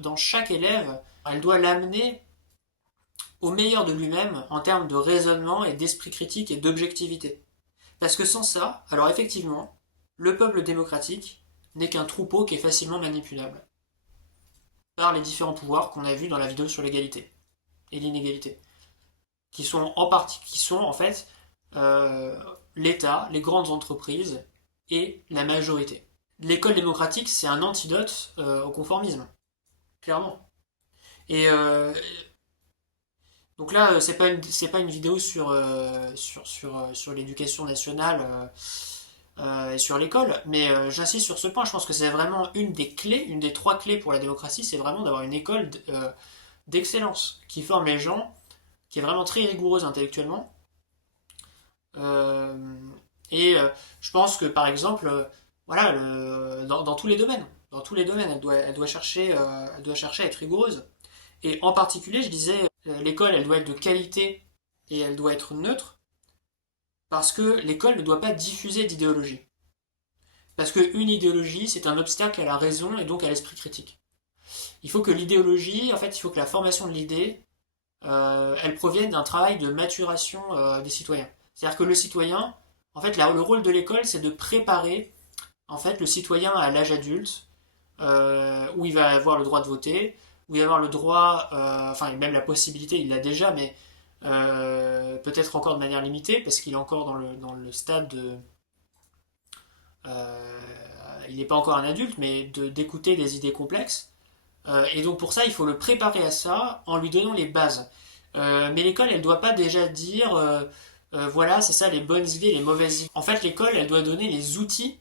dans chaque élève, elle doit l'amener au meilleur de lui-même en termes de raisonnement et d'esprit critique et d'objectivité. Parce que sans ça, alors effectivement, le peuple démocratique n'est qu'un troupeau qui est facilement manipulable par les différents pouvoirs qu'on a vus dans la vidéo sur l'égalité et l'inégalité, qui sont en fait euh, l'État, les grandes entreprises et la majorité. L'école démocratique, c'est un antidote au conformisme, clairement. Et donc là, c'est pas une vidéo sur l'éducation nationale et sur l'école, mais j'insiste sur ce point. Je pense que c'est vraiment une des clés, une des trois clés pour la démocratie, c'est vraiment d'avoir une école d'excellence qui forme les gens, qui est vraiment très rigoureuse intellectuellement. Euh, je pense que par exemple, voilà, dans tous les domaines, elle doit chercher à être rigoureuse. Et en particulier, je disais, l'école, elle doit être de qualité et elle doit être neutre, parce que l'école ne doit pas diffuser d'idéologie. Parce qu'une idéologie, c'est un obstacle à la raison et donc à l'esprit critique. Il faut que l'idéologie, en fait, il faut que la formation de l'idée, elles proviennent d'un travail de maturation des citoyens. C'est-à-dire que le citoyen, en fait, le rôle de l'école, c'est de préparer en fait le citoyen à l'âge adulte, où il va avoir le droit de voter, où il va avoir le droit, enfin même la possibilité, il l'a déjà, mais peut-être encore de manière limitée, parce qu'il est encore dans le stade de... euh, il n'est pas encore un adulte, mais d'écouter des idées complexes. Et donc pour ça, il faut le préparer à ça en lui donnant les bases. Mais l'école, elle ne doit pas déjà dire, voilà, c'est ça les bonnes idées, les mauvaises idées. En fait, l'école, elle doit donner les outils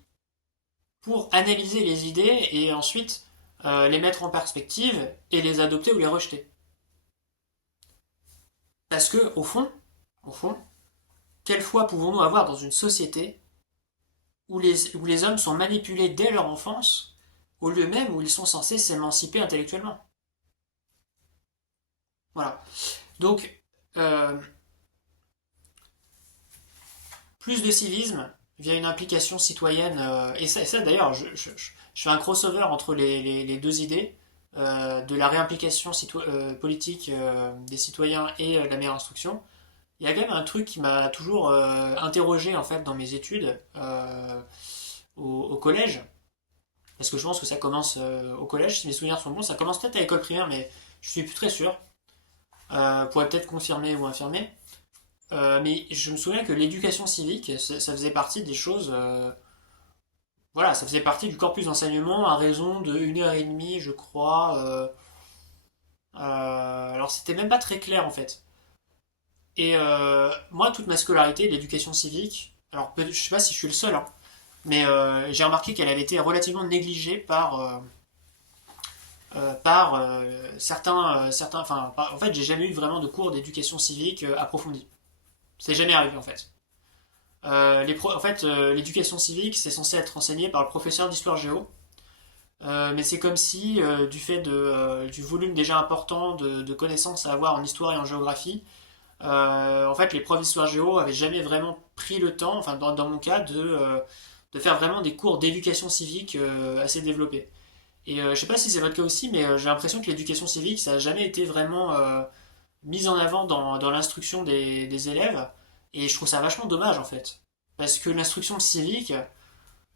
pour analyser les idées et ensuite les mettre en perspective et les adopter ou les rejeter. Parce que, au fond, quelle foi pouvons-nous avoir dans une société où les hommes sont manipulés dès leur enfance, au lieu même où ils sont censés s'émanciper intellectuellement? Voilà. Donc, euh, plus de civisme via une implication citoyenne, et ça d'ailleurs, je fais un crossover entre les deux idées, de la réimplication politique des citoyens et la meilleure instruction. Il y a quand même un truc qui m'a toujours interrogé en fait dans mes études au collège, parce que je pense que ça commence au collège, si mes souvenirs sont bons, ça commence peut-être à l'école primaire, mais je suis plus très sûr. Pourrait peut-être confirmer ou infirmer. Mais je me souviens que l'éducation civique, ça faisait partie des choses. Voilà, ça faisait partie du corpus d'enseignement à raison de 1 heure et demie, je crois. Alors c'était même pas très clair en fait. Et moi, toute ma scolarité, l'éducation civique, alors je sais pas si je suis le seul, hein, mais j'ai remarqué qu'elle avait été relativement négligée par certains. Enfin, en fait, j'ai jamais eu vraiment de cours d'éducation civique approfondis. C'est jamais arrivé en fait. En fait, l'éducation civique, c'est censé être enseigné par le professeur d'histoire géo. Mais c'est comme si, du fait du volume déjà important de connaissances à avoir en histoire et en géographie, en fait, les profs d'histoire géo avaient jamais vraiment pris le temps, enfin dans mon cas, de faire vraiment des cours d'éducation civique assez développés. Et je sais pas si c'est votre cas aussi, mais j'ai l'impression que l'éducation civique, ça n'a jamais été vraiment mise en avant dans l'instruction des élèves. Et je trouve ça vachement dommage en fait. Parce que l'instruction civique,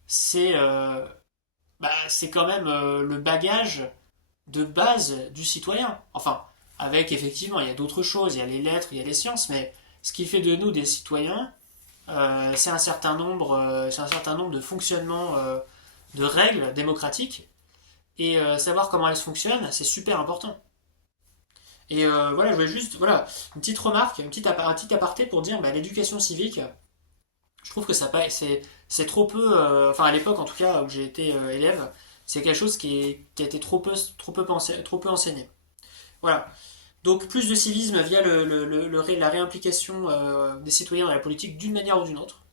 c'est c'est quand même le bagage de base du citoyen. Enfin, avec effectivement, il y a d'autres choses, il y a les lettres, il y a les sciences, mais ce qui fait de nous des citoyens, c'est un certain nombre de fonctionnements, de règles démocratiques, et savoir comment elles fonctionnent, c'est super important. Et voilà, je voulais juste, voilà, une petite remarque, un petit aparté pour dire, l'éducation civique, je trouve que c'est trop peu, enfin à l'époque en tout cas où j'ai été élève, c'est quelque chose qui a été trop peu enseigné. Voilà. Donc plus de civisme via la réimplication des citoyens dans la politique d'une manière ou d'une autre.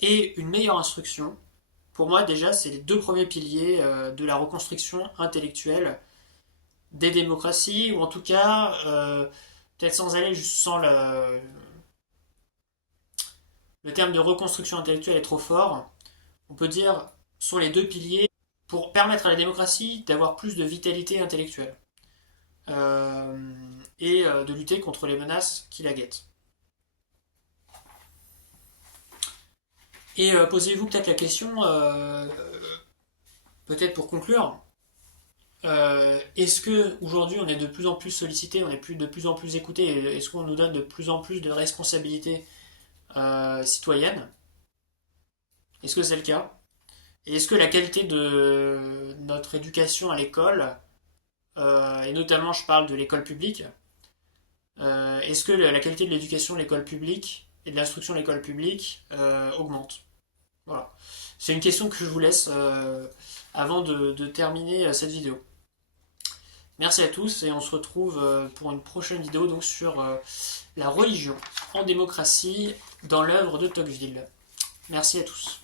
Et une meilleure instruction. Pour moi déjà, c'est les deux premiers piliers de la reconstruction intellectuelle des démocraties, ou en tout cas, peut-être sans aller sans le terme de reconstruction intellectuelle est trop fort, on peut dire sont les deux piliers pour permettre à la démocratie d'avoir plus de vitalité intellectuelle et de lutter contre les menaces qui la guettent. Et posez-vous peut-être la question, peut-être pour conclure, est-ce que aujourd'hui on est de plus en plus sollicité, on est de plus en plus écouté, est-ce qu'on nous donne de plus en plus de responsabilités citoyennes? Est-ce que c'est le cas? Et est-ce que la qualité de notre éducation à l'école, et notamment je parle de l'école publique, est-ce que la qualité de l'éducation de l'école publique et de l'instruction de l'école publique augmente? Voilà. C'est une question que je vous laisse avant de terminer cette vidéo. Merci à tous et on se retrouve pour une prochaine vidéo donc sur la religion en démocratie dans l'œuvre de Tocqueville. Merci à tous.